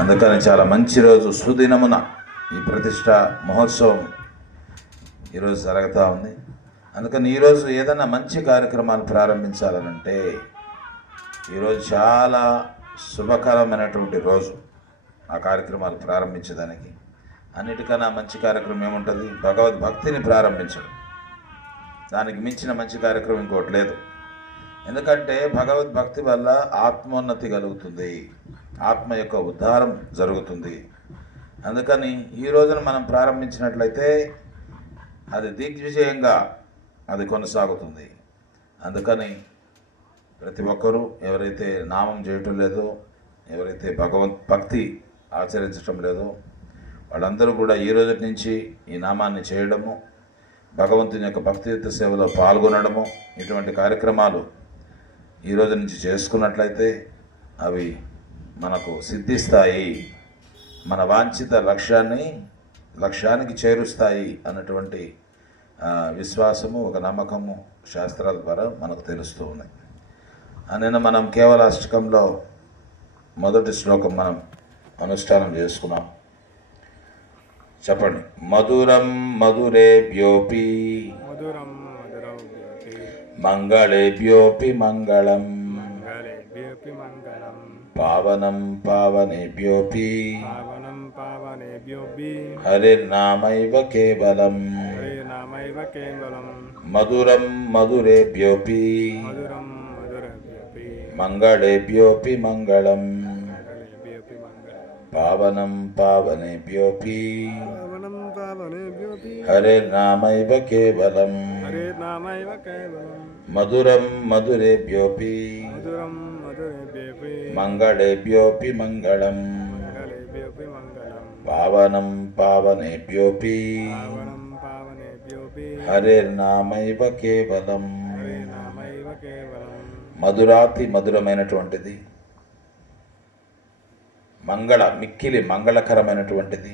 అందుకని చాలా మంచి రోజు, సుదినమున ఈ ప్రతిష్ట మహోత్సవం ఈరోజు జరుగుతూ ఉంది. అందుకని ఈరోజు ఏదైనా మంచి కార్యక్రమాలు ప్రారంభించాలనంటే ఈరోజు చాలా శుభకరమైనటువంటి రోజు ఆ కార్యక్రమాలు ప్రారంభించడానికి. అన్నిటికన్నా మంచి కార్యక్రమం ఏముంటుంది? భగవద్భక్తిని ప్రారంభించడం. దానికి మించిన మంచి కార్యక్రమం ఇంకోటి లేదు. ఎందుకంటే భగవద్భక్తి వల్ల ఆత్మోన్నతి కలుగుతుంది, ఆత్మ యొక్క ఉద్ధారం జరుగుతుంది. అందుకని ఈ రోజున మనం ప్రారంభించినట్లయితే అది దిగ్విజయంగా అది కొనసాగుతుంది. అందుకని ప్రతి ఒక్కరూ ఎవరైతే నామం చేయటం లేదో, ఎవరైతే భక్తి ఆచరించటం లేదో వాళ్ళందరూ కూడా ఈ రోజు నుంచి ఈ నామాన్ని చేయడము, భగవంతుని యొక్క భక్తియుత సేవలో పాల్గొనడము, ఇటువంటి కార్యక్రమాలు ఈ రోజు నుంచి చేసుకున్నట్లయితే అవి మనకు సిద్ధిస్తాయి, మన వాంఛిత లక్ష్యానికి చేరుస్తాయి అన్నటువంటి విశ్వాసము, ఒక నమ్మకము శాస్త్రాల ద్వారా మనకు తెలుస్తూ ఉన్నాయి. నిన్న మనం కేవలాష్టకంలో మొదటి శ్లోకం మనం అనుష్ఠానం చేసుకున్నాం. చెప్పండి. మధురం మధురేభ్యోపి మంగళేభ్యోపి మంగళం, పావనం పావనేభ్యోపి హరిర్నామైవ కేవలం. మధురం మధురేభ్యోపి మంగళేభ్యోపి మంగళం, పావనం పావనేభ్యోపి హరిర్నామైవ కేవలం. మధురం మధురేభ్యోపి మంగళేభ్యోపి మంగళం, పావనం పావనేభ్యోపి హరిర్నామైవ కేవలం. మధురాతి మధురమైనటువంటిది, మిక్కిలి మంగళకరమైనటువంటిది,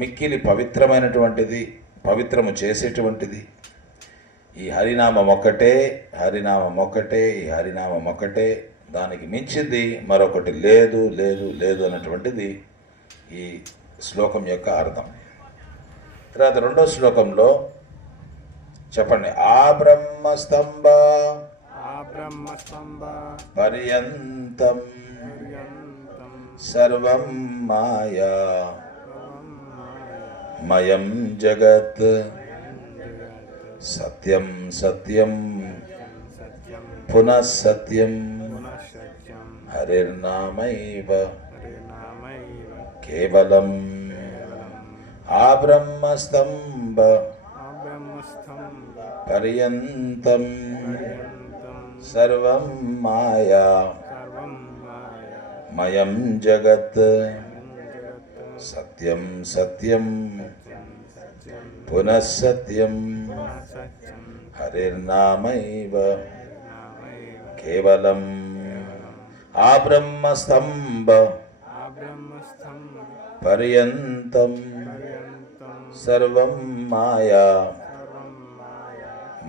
మిక్కిలి పవిత్రమైనటువంటిది, పవిత్రము చేసేటువంటిది ఈ హరినామం ఒక్కటే. హరినామం ఒక్కటే, ఈ హరినామం ఒక్కటే, దానికి మించింది మరొకటి లేదు లేదు లేదు అన్నటువంటిది ఈ శ్లోకం యొక్క అర్థం. తర్వాత రెండో శ్లోకంలో చెప్పండి. ఆ బ్రహ్మస్తంభ పర్యంతం సర్వం మాయా మయం జగత్ సత్యం సత్యం పునః సత్యం హరిర్నామైవ కేవలం. ఆ బ్రహ్మస్తంభ పర్యంతం సర్వం మాయా మయం జగత్ సత్యం సత్యం పునః సత్యం హరిర్నామైవ కేవలం. ఆ బ్రహ్మస్తంభ పర్యంతం సర్వం మాయా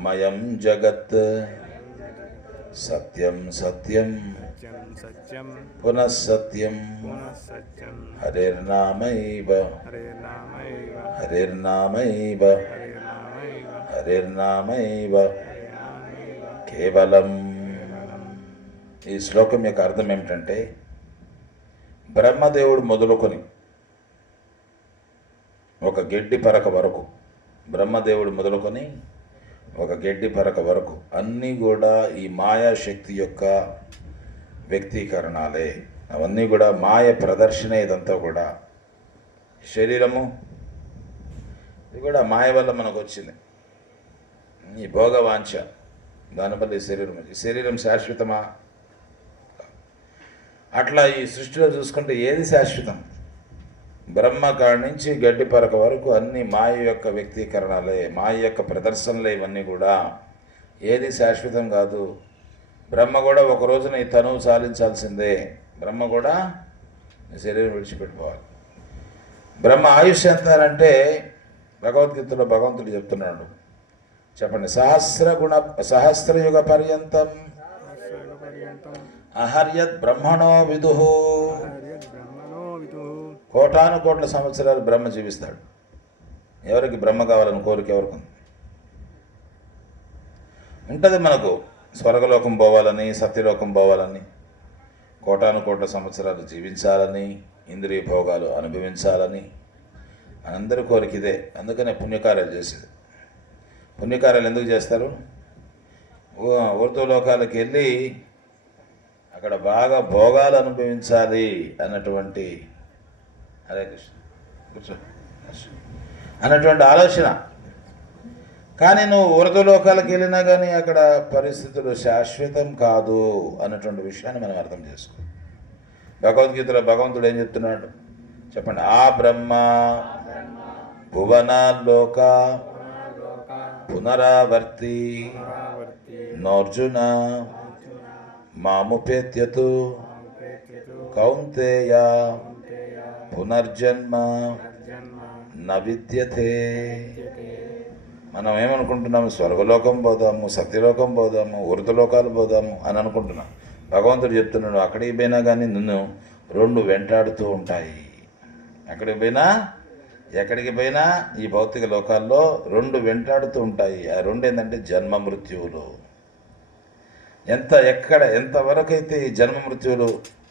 మయం జగత్ సత్యం సత్యం పునః సత్యం హరిర్నామైవ హరిర్నామైవ హరిర్నామైవ కేవలం. ఈ శ్లోకం యొక్క అర్థం ఏమిటంటే, బ్రహ్మదేవుడు మొదలుకొని ఒక గడ్డి పరక వరకు, బ్రహ్మదేవుడు మొదలుకొని ఒక గడ్డి పరక వరకు అన్నీ కూడా ఈ మాయాశక్తి యొక్క వ్యక్తీకరణాలే. అవన్నీ కూడా మాయ ప్రదర్శన. ఇదంతా కూడా శరీరము, ఇది కూడా మాయ వల్ల మనకు వచ్చింది. ఈ భోగవాంఛ, దానివల్ల ఈ శరీరం శాశ్వతమా? అట్లా ఈ సృష్టిలో చూసుకుంటే ఏది శాశ్వతం? బ్రహ్మ కాడి నుంచి గడ్డి పరక వరకు అన్ని మాయ యొక్క వ్యక్తీకరణలే, మాయ యొక్క ప్రదర్శనలే. ఇవన్నీ కూడా ఏది శాశ్వతం కాదు. బ్రహ్మ కూడా ఒక రోజున ఈ తనువు చాలించాల్సిందే. బ్రహ్మ కూడా శరీరం విడిచిపెట్టుకోవాలి. బ్రహ్మ ఆయుష్ ఎంత అంటే భగవద్గీతలో భగవంతుడు చెప్తున్నాడు. చెప్పండి. సహస్రయుగ పర్యంతం అహర్యత్ బ్రహ్మణో విదుః కోటాను కోట్ల సంవత్సరాలు బ్రహ్మ జీవిస్తాడు. ఎవరికి బ్రహ్మ కావాలని కోరిక ఎవరికి ఉంటుంది? మనకు స్వర్గలోకం పోవాలని, సత్యలోకం పోవాలని, కోటాను కోట్ల సంవత్సరాలు జీవించాలని, ఇంద్రియ భోగాలు అనుభవించాలని అందరి కోరిక ఇదే. అందుకనే పుణ్యకార్యాలు చేసేది. పుణ్యకార్యాలు ఎందుకు చేస్తారు? ఊర్ధ్వలోకాలకు వెళ్ళి అక్కడ బాగా భోగాలు అనుభవించాలి అన్నటువంటి, హరే కృష్ణ కూర్చో అన్నటువంటి ఆలోచన. కానీ నువ్వు ఊర్ధ్వలోకాలకు వెళ్ళినా కానీ అక్కడ పరిస్థితులు శాశ్వతం కాదు అన్నటువంటి విషయాన్ని మనం అర్థం చేసుకో. భగవద్గీతలో భగవంతుడు ఏం చెప్తున్నాడు చెప్పండి? ఆ బ్రహ్మ భువనాల్లోక పునరావర్తి నోర్జున మాముపేత్యతు కౌంతేయ పునర్జన్మ న విద్యతే. మనం ఏమనుకుంటున్నాము? స్వర్గలోకం పోదాము, సత్యలోకం పోదాము, ఊర్ధ్వలోకాలు పోదాము అని అనుకుంటున్నాం. భగవంతుడు చెప్తున్నాడు, అక్కడికి పోయినా కానీ నిన్ను రెండు వెంటాడుతూ ఉంటాయి. ఎక్కడికి పోయినా ఈ భౌతిక లోకాల్లో రెండు వెంటాడుతూ ఉంటాయి. ఆ రెండు ఏంటంటే జన్మ మృత్యువులు. ఎంతవరకు అయితే ఈ జన్మ మృత్యువులు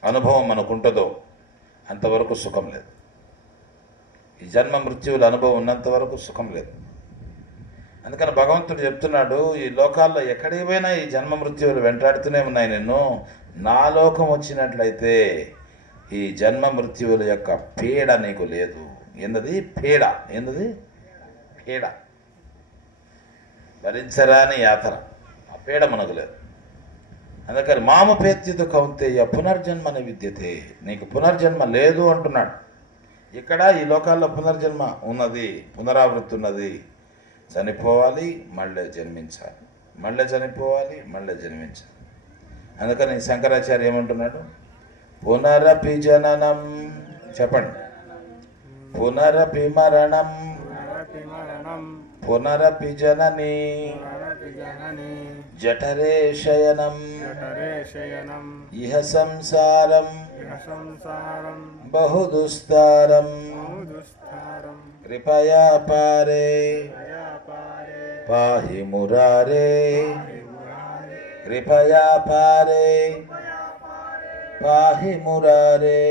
అనుభవం మనకుంటుందో అంతవరకు సుఖం లేదు. ఈ జన్మ మృత్యువుల అనుభవం ఉన్నంత వరకు సుఖం లేదు. అందుకని భగవంతుడు చెప్తున్నాడు, ఈ లోకాల్లో ఎక్కడికి పోయినా ఈ జన్మ మృత్యువులు వెంటాడుతూనే ఉన్నాయి. నిన్ను నా లోకం వచ్చినట్లయితే ఈ జన్మ మృత్యువుల యొక్క పీడ నీకు లేదు. ఏందది? పీడ. ఏందది? పీడ. భరించరాని యాతన, ఆ పీడ మనకు లేదు. అందుకని మామపేత్యతు కౌంతేయ పునర్జన్మని విద్యతే. నీకు పునర్జన్మ లేదు అంటున్నాడు. ఇక్కడ ఈ లోకాల్లో పునర్జన్మ ఉన్నది, పునరావృత్తి ఉన్నది. చనిపోవాలి, మళ్ళీ జన్మించాలి, మళ్ళీ చనిపోవాలి, మళ్ళీ జన్మించాలి. అందుకని శంకరాచార్య ఏమంటున్నాడు? పునరపి జననం, చెప్పండి, పునరపి మరణం, పునరపి జనని జఠరే శయనం ఇహ సంసారం బహుదుస్తారం కృపయా పారే పాహి మురారే కృపయా పారే పాహి మురారే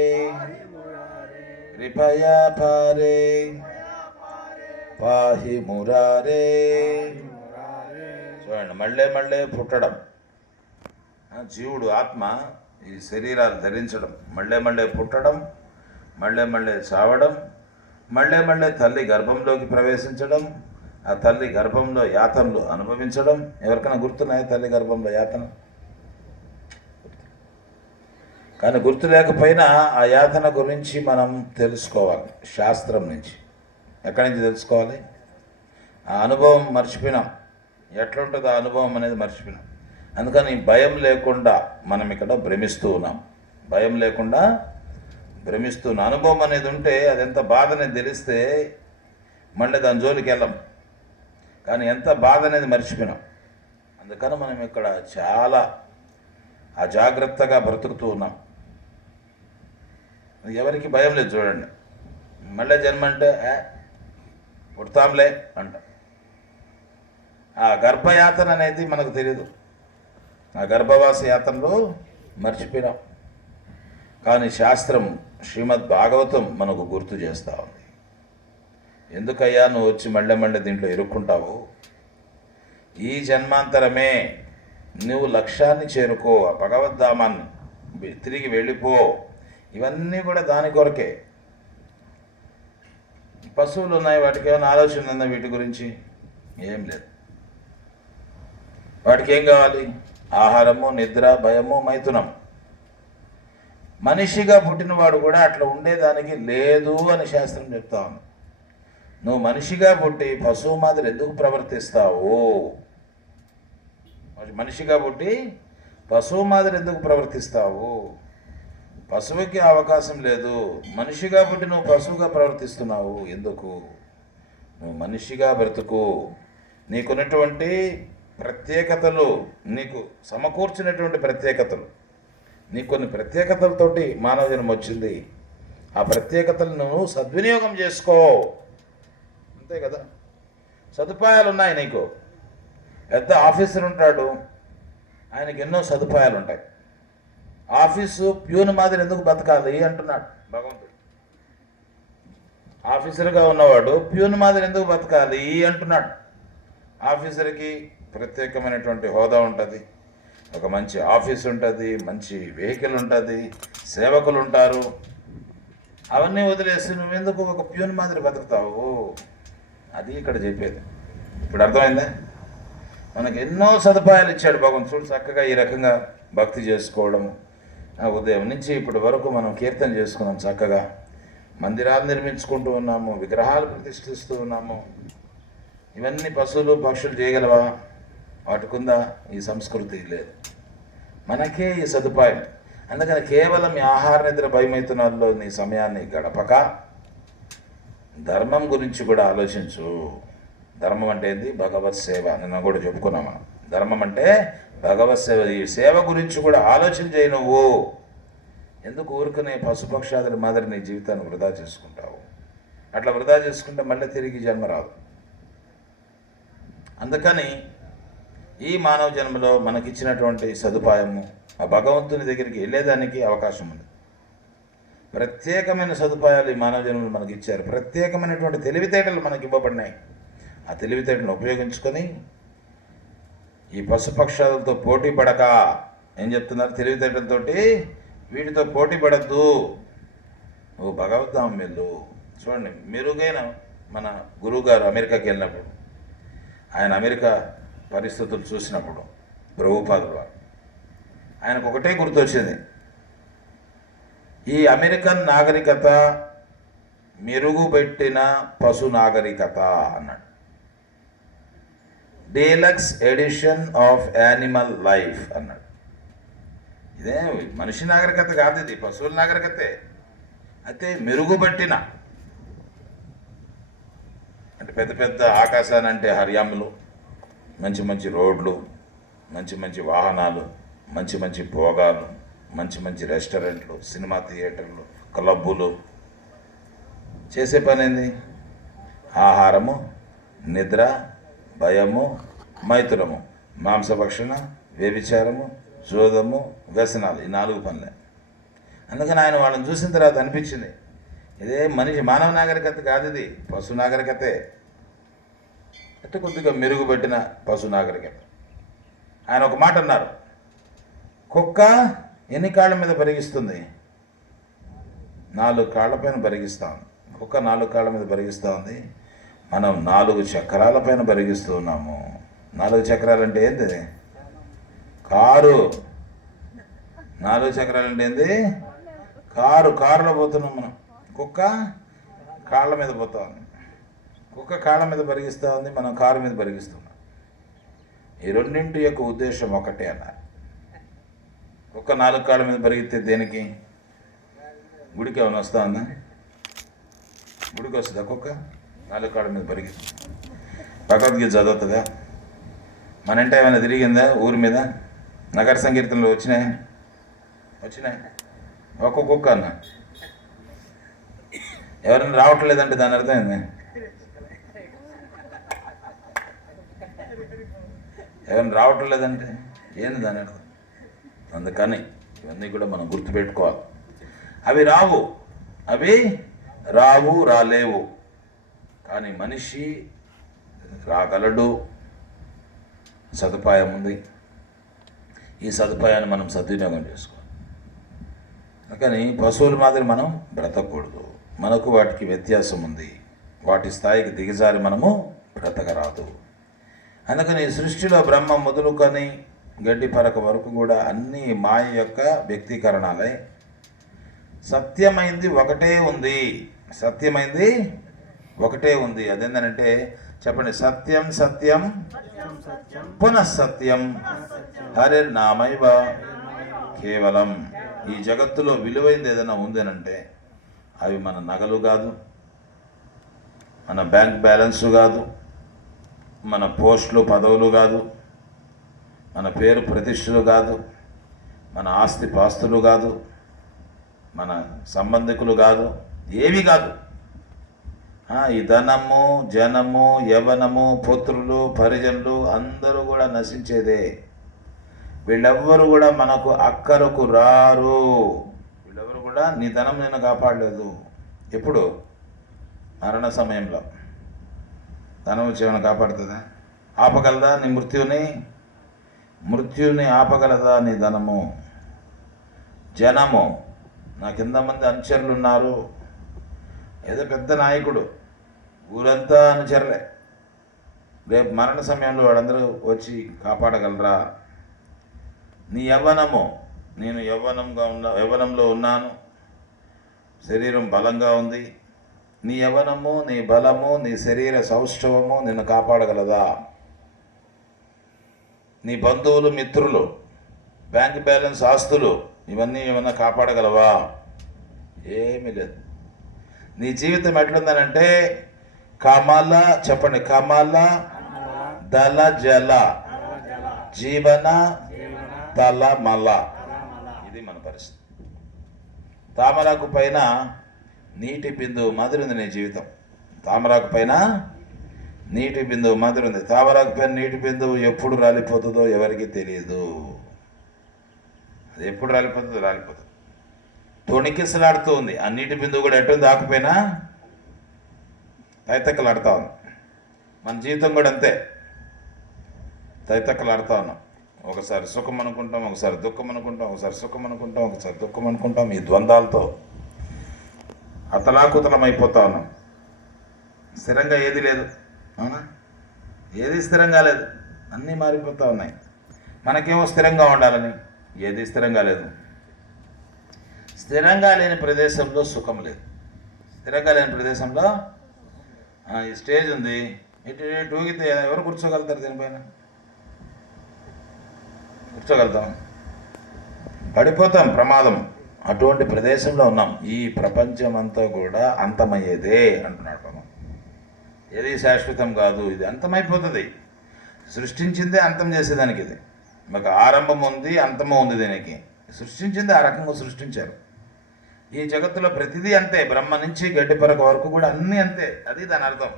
కృపయా పారే పాహి మురారే. చూడండి, మళ్ళీ పుట్టడం, జీవుడు ఆత్మ ఈ శరీరాలు ధరించడం, మళ్ళీ పుట్టడం, మళ్ళీ చావడం, మళ్ళీ తల్లి గర్భంలోకి ప్రవేశించడం, ఆ తల్లి గర్భంలో యాతనలు అనుభవించడం. ఎవరికైనా గుర్తున్నాయి తల్లి గర్భంలో యాతన? కానీ గుర్తు లేకపోయినా ఆ యాతన గురించి మనం తెలుసుకోవాలి శాస్త్రం నుంచి. ఎక్కడి నుంచి తెలుసుకోవాలి? ఆ అనుభవం మర్చిపోయినాం. ఎట్లుంటుందో ఆ అనుభవం అనేది మర్చిపోయినాం. అందుకని భయం లేకుండా మనం ఇక్కడ భ్రమిస్తూ ఉన్నాం. భయం లేకుండా భ్రమిస్తున్న అనుభవం అనేది ఉంటే అది ఎంత బాధ అనేది తెలిస్తే మళ్ళీ దాని జోలికి వెళ్ళాం. కానీ ఎంత బాధ అనేది మర్చిపోయినాం. అందుకని మనం ఇక్కడ చాలా అజాగ్రత్తగా బ్రతుకుతూ ఉన్నాం. ఎవరికి భయం లేదు. చూడండి, మళ్ళీ జన్మ అంటే పుడతాంలే అంట. ఆ గర్భయాతన అనేది మనకు తెలియదు. ఆ గర్భవాస యాతనలో మర్చిపోయినాం. కానీ శాస్త్రం శ్రీమద్ భాగవతం మనకు గుర్తు చేస్తూ ఉంది. ఎందుకయ్యా నువ్వు వచ్చి మళ్ళీ దీంట్లో ఇరుక్కుంటావు? ఈ జన్మాంతరమే నువ్వు లక్ష్యాన్ని చేరుకో, ఆ భగవద్ధామాన్ని తిరిగి వెళ్ళిపో. ఇవన్నీ కూడా దాని కొరకే. పశువులు ఉన్నాయి, వాటికి ఏమైనా ఆలోచన ఉందా వీటి గురించి? ఏం లేదు. వాటికి ఏం కావాలి? ఆహారము, నిద్ర, భయము, మైథునం. మనిషిగా పుట్టినవాడు కూడా అట్లా ఉండేదానికి లేదు అని శాస్త్రం చెప్తా ఉంది. నువ్వు మనిషిగా పుట్టి పశువు మాదిరి ఎందుకు ప్రవర్తిస్తావు? మనిషిగా పుట్టి పశువు మాదిరి ఎందుకు ప్రవర్తిస్తావు? పశువుకి అవకాశం లేదు. మనిషిగా పుట్టి నువ్వు పశువుగా ప్రవర్తిస్తున్నావు ఎందుకు? నువ్వు మనిషిగా బ్రతుకు. నీకున్నటువంటి ప్రత్యేకతలు, నీకు సమకూర్చినటువంటి ప్రత్యేకతలు, నీకు కొన్ని ప్రత్యేకతలతోటి మానవ జన్మ వచ్చింది. ఆ ప్రత్యేకతలను నువ్వు సద్వినియోగం చేసుకో, అంతే కదా. సదుపాయాలు ఉన్నాయి నీకు. పెద్ద ఆఫీసర్ ఉంటాడు, ఆయనకి ఎన్నో సదుపాయాలు ఉంటాయి. ఆఫీసు ప్యూన్ మాదిరి ఎందుకు బతకాలి అంటున్నాడు భగవంతుడు. ఆఫీసర్గా ఉన్నవాడు ప్యూన్ మాదిరి ఎందుకు బతకాలి అంటున్నాడు. ఆఫీసర్కి ప్రత్యేకమైనటువంటి హోదా ఉంటుంది, ఒక మంచి ఆఫీస్ ఉంటుంది, మంచి వెహికల్ ఉంటుంది, సేవకులు ఉంటారు. అవన్నీ వదిలేసి నువ్వెందుకు ఒక ప్యూన్ మాదిరి బతుకుతావు? అది ఇక్కడ చెప్పేది. ఇప్పుడు అర్థమైందా? మనకు ఎన్నో సదుపాయాలు ఇచ్చాడు భగవంతుడు. చక్కగా ఈ రకంగా భక్తి చేసుకోవడం, ఉదయం నుంచి ఇప్పటి వరకు మనం కీర్తన చేసుకున్నాం, చక్కగా మందిరాలు నిర్మించుకుంటూ ఉన్నాము, విగ్రహాలు ప్రతిష్ఠిస్తూ ఉన్నాము. ఇవన్నీ పశువులు పక్షులు చేయగలవా? వాటికుందా? ఈ సంస్కృతి లేదు, మనకే ఈ సదుపాయం. అందుకని కేవలం ఈ ఆహార నిద్ర భయమైతునాల్లో నీ సమయాన్ని గడపక ధర్మం గురించి కూడా ఆలోచించు. ధర్మం అంటే ఏంది? భగవత్ సేవ. నిన్న కూడా చెప్పుకున్నాం మనం. ధర్మం అంటే భగవత్ సేవ. ఈ సేవ గురించి కూడా ఆలోచన చేయి. నువ్వు ఎందుకు ఊరుకునే పశుపక్షాదుల మాదిరి నీ జీవితాన్ని వృధా చేసుకుంటావు? అట్లా వృధా చేసుకుంటే మళ్ళీ తిరిగి జన్మ రాదు. అందుకని ఈ మానవ జన్మలో మనకిచ్చినటువంటి సదుపాయము, ఆ భగవంతుని దగ్గరికి వెళ్ళేదానికి అవకాశం ఉంది. ప్రత్యేకమైన సదుపాయాలు ఈ మానవ జన్మలు మనకి ఇచ్చారు. ప్రత్యేకమైనటువంటి తెలివితేటలు మనకి ఇవ్వబడినాయి. ఆ తెలివితేటలను ఉపయోగించుకొని ఈ పశుపక్షాలతో పోటీ పడక, ఏం చెప్తున్నారు? తెలివితేటలతోటి వీటితో పోటీ పడద్దు, ఓ భగవద్ధామం వెళ్ళు. చూడండి, మెరుగైన మన గురువుగారు అమెరికాకి వెళ్ళినప్పుడు, ఆయన అమెరికా పరిస్థితులు చూసినప్పుడు ప్రభుపాదులు వారు, ఆయనకు ఒకటే గుర్తొచ్చింది, ఈ అమెరికన్ నాగరికత మెరుగుపెట్టిన పశు నాగరికత అన్నాడు. Deluxe edition of animal life అన్నాడు. ఇదే మనిషి నాగరికత కాదు, ఇది పశువుల నాగరికతే. అయితే మెరుగుపట్టిన అంటే పెద్ద పెద్ద ఆకాశాన్ని అంటే హర్యాములు, మంచి మంచి రోడ్లు, మంచి మంచి వాహనాలు, మంచి మంచి భోగాలు, మంచి మంచి రెస్టారెంట్లు, సినిమా థియేటర్లు, క్లబ్బులు. చేసే పని ఏంది? ఆహారము, నిద్ర, భయము, మైథునము, మాంసభక్షణ, వ్యభిచారము, జోదము, వ్యసనాలు. ఈ 4 పనులే. అందుకని ఆయన వాళ్ళని చూసిన తర్వాత అనిపించింది, ఇదే మనిషి మానవ నాగరికత కాదు, ఇది పశు నాగరికతే. అంటే కొద్దిగా మెరుగుపెట్టిన పశు నాగరికత. ఆయన ఒక మాట అన్నారు, కుక్క ఎన్ని కాళ్ళ మీద పరిగిస్తుంది? 4 కాళ్ళపైన పరిగిస్తూ ఉంది. కుక్క 4 కాళ్ళ మీద పరిగిస్తూ ఉంది. మనం 4 చక్రాల పైన పరిగిస్తూ ఉన్నాము. 4 చక్రాలు అంటే ఏంది? కారు. 4 చక్రాలు అంటే ఏంది? కారులో పోతున్నాం మనం. కుక్క కాళ్ళ మీద పోతా ఉంది. కుక్క కాళ్ళ మీద పరిగిస్తూ ఉంది, మనం కారు మీద పరిగిస్తున్నాం. ఈ రెండింటి యొక్క ఉద్దేశం ఒకటే అన్నారు. కుక్క 4 కాళ్ళ మీద పరిగితే దేనికి? గుడికి ఏమైనా వస్తా ఉందా? గుడికి వస్తుందా కుక్క? 4 కాళ్ళ మీద పరిగిస్తుంది. భగవద్గీత చదువుతుందా? మన ఇంట ఏమైనా తిరిగిందా ఊరి మీద? నగర సంకీర్తనలు వచ్చినాయి. ఒక్క కుక్క అన్న. ఎవరైనా రావట్లేదంటే దాని అర్థం ఏంది? ఎవరైనా రావట్లేదంటే ఏంది దాని అర్థం? అందుకని ఇవన్నీ కూడా మనం గుర్తుపెట్టుకోవాలి. అవి రావు రాలేవు, కానీ మనిషి రాగలడు. సదుపాయం ఉంది. ఈ సదుపాయాన్ని మనం సద్వినియోగం చేసుకోవాలి. కానీ పశువుల మాదిరి మనం బ్రతకూడదు. మనకు వాటికి వ్యత్యాసం ఉంది. వాటి స్థాయికి దిగజారి మనము బ్రతకరాదు. అందుకని ఈ సృష్టిలో బ్రహ్మ మొదలుకొని గడ్డి పరక వరకు కూడా అన్ని మాయ యొక్క వ్యక్తీకరణాలే. సత్యమైంది ఒకటే ఉంది. అదేంటంటే చెప్పండి, సత్యం సత్యం పునఃసత్యం హరిర్నామైవ కేవలం. ఈ జగత్తులో విలువైంది ఏదైనా ఉందనంటే అవి మన నగలు కాదు, మన బ్యాంక్ బ్యాలెన్సు కాదు, మన పోస్టులు పదవులు కాదు, మన పేరు ప్రతిష్టలు కాదు, మన ఆస్తి పాస్తులు కాదు. మన సంబంధికులు కాదు, ఏమీ కాదు. ఈ ధనము, జనము, యవనము, పుత్రులు, పరిజనులు అందరూ కూడా నశించేదే. వీళ్ళెవ్వరు కూడా మనకు అక్కరకు రారు. వీళ్ళెవరు కూడా నీ ధనం నేను కాపాడలేదు. ఎప్పుడు? మరణ సమయంలో. ధనం వచ్చేమైనా కాపాడుతుందా? ఆపగలదా నీ మృత్యుని ఆపగలదా నీ ధనము? జనము, నాకు ఎంతమంది అనుచరులు ఉన్నారు, ఏదో పెద్ద నాయకుడు, ఊరంతా అనుచరులే, రేపు మరణ సమయంలో వాడందరూ వచ్చి కాపాడగలరా? నీ యవ్వనము, నేను యవ్వనంలో ఉన్నాను, శరీరం బలంగా ఉంది. నీ యవ్వనము, నీ బలము, నీ శరీర సౌష్ఠవము నిన్ను కాపాడగలదా? నీ బంధువులు, మిత్రులు, బ్యాంక్ బ్యాలెన్స్, ఆస్తులు, ఇవన్నీ ఏమన్నా కాపాడగలవా? ఏమీ లేదు. నీ జీవితం ఎట్లుందనంటే కమల, చెప్పండి, కమల దళ జల జీవన తల మల. ఇది మన పరిస్థితి. తామరాకు పైన నీటి బిందువు మాదిరి ఉంది నీ జీవితం. తామరాకు పైన నీటి బిందువు మాదిరి ఉంది. తామరాకు పైన నీటి బిందువు ఎప్పుడు రాలిపోతుందో ఎవరికి తెలియదు. అది ఎప్పుడు రాలిపోతుంది. తొణికిసలాడుతూ ఉంది. ఆ నీటి బిందువు కూడా ఎటుంది, ఆకుపైన తైతక్కలాడుతూ ఉంది. మన జీవితం కూడా అంతే, తైతక్కలాడుతూ ఉన్నాం. ఒకసారి సుఖం అనుకుంటాం, ఒకసారి దుఃఖం అనుకుంటాం, ఒకసారి సుఖం అనుకుంటాం, ఒకసారి దుఃఖం అనుకుంటాం. ఈ ద్వంద్వాలతో అతలాకుతలం అయిపోతా ఉన్నాం. స్థిరంగా ఏది లేదు, అవునా? ఏది స్థిరంగా లేదు, అన్నీ మారిపోతూ ఉన్నాయి. మనకేమో స్థిరంగా ఉండాలని, ఏది స్థిరంగా లేదు. స్థిరంగా లేని ప్రదేశంలో సుఖం లేదు. స్థిరంగా లేని ప్రదేశంలో ఈ స్టేజ్ ఉంది, ఇటు ఊగితే ఎవరు కూర్చోగలుగుతారు? దీనిపైన కూర్చోగలుగుతాం? పడిపోతాం, ప్రమాదం. అటువంటి ప్రదేశంలో ఉన్నాం. ఈ ప్రపంచం అంతా కూడా అంతమయ్యేదే అంటున్నాడు మనం. ఏది శాశ్వతం కాదు, ఇది అంతమైపోతుంది. సృష్టించిందే అంతం చేసేదానికి. ఇది మాకు ఆరంభం ఉంది, అంతము ఉంది. దీనికి సృష్టించింది ఆ రకంగా సృష్టించారు. ఈ జగత్తులో ప్రతిదీ అంతే, బ్రహ్మ నుంచి గడ్డిపరక వరకు కూడా అన్నీ అంతే. అది దాని అర్థం.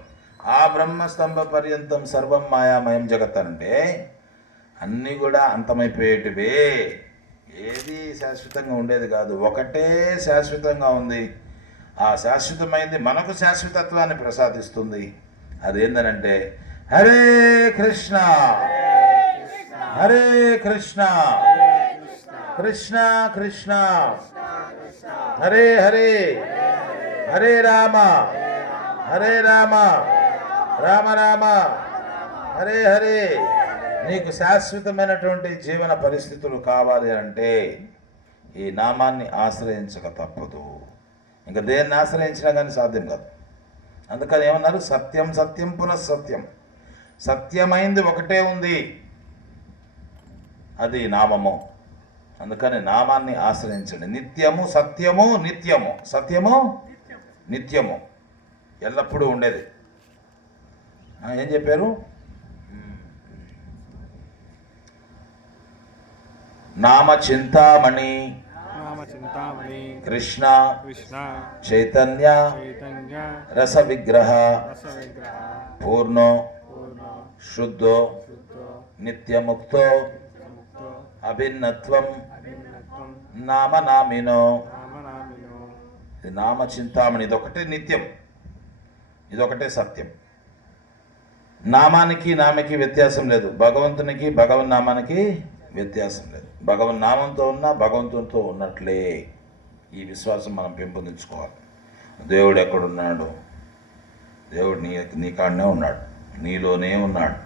ఆ బ్రహ్మస్తంభ పర్యంతం సర్వం మాయామయం జగత్ అంటే అన్నీ కూడా అంతమైపోయేటివే. ఏది శాశ్వతంగా ఉండేది కాదు, ఒకటే శాశ్వతంగా ఉంది. ఆ శాశ్వతమైంది మనకు శాశ్వతత్వాన్ని ప్రసాదిస్తుంది. అదేందనంటే హరే కృష్ణ హరే కృష్ణ కృష్ణ కృష్ణ హరే హరే హరే రామ హరే రామ రామ రామ హరే హరే. నీకు శాశ్వతమైనటువంటి జీవన పరిస్థితులు కావాలి అంటే ఈ నామాన్ని ఆశ్రయించక తప్పదు. ఇంకా దేన్ని ఆశ్రయించినా కానీ సాధ్యం కాదు. అందుకని ఏమన్నారు? సత్యం సత్యం పునఃసత్యం. సత్యమైంది ఒకటే ఉంది, అది నామము. అందుకని నామాన్ని ఆశ్రయించండి. నిత్యము సత్యము, నిత్యము సత్యము, నిత్యము ఎల్లప్పుడూ ఉండేది. ఏం చెప్పారు? నామ చింతామణి కృష్ణ చైతన్య రస విగ్రహ పూర్ణో శుద్ధో నిత్యముక్తో అభిన్నత్వం నామనామినో. ఇది నామ చింతామణి. ఇదొకటే నిత్యం, ఇదొకటే సత్యం. నామానికి నామకి వ్యత్యాసం లేదు. భగవంతునికి భగవన్ నామానికి వ్యత్యాసం లేదు. భగవన్ నామంతో ఉన్నా భగవంతునితో ఉన్నట్లే. ఈ విశ్వాసం మనం పెంపొందించుకోవాలి. దేవుడు ఎక్కడున్నాడు? దేవుడు నీ కాడనే ఉన్నాడు, నీలోనే ఉన్నాడు,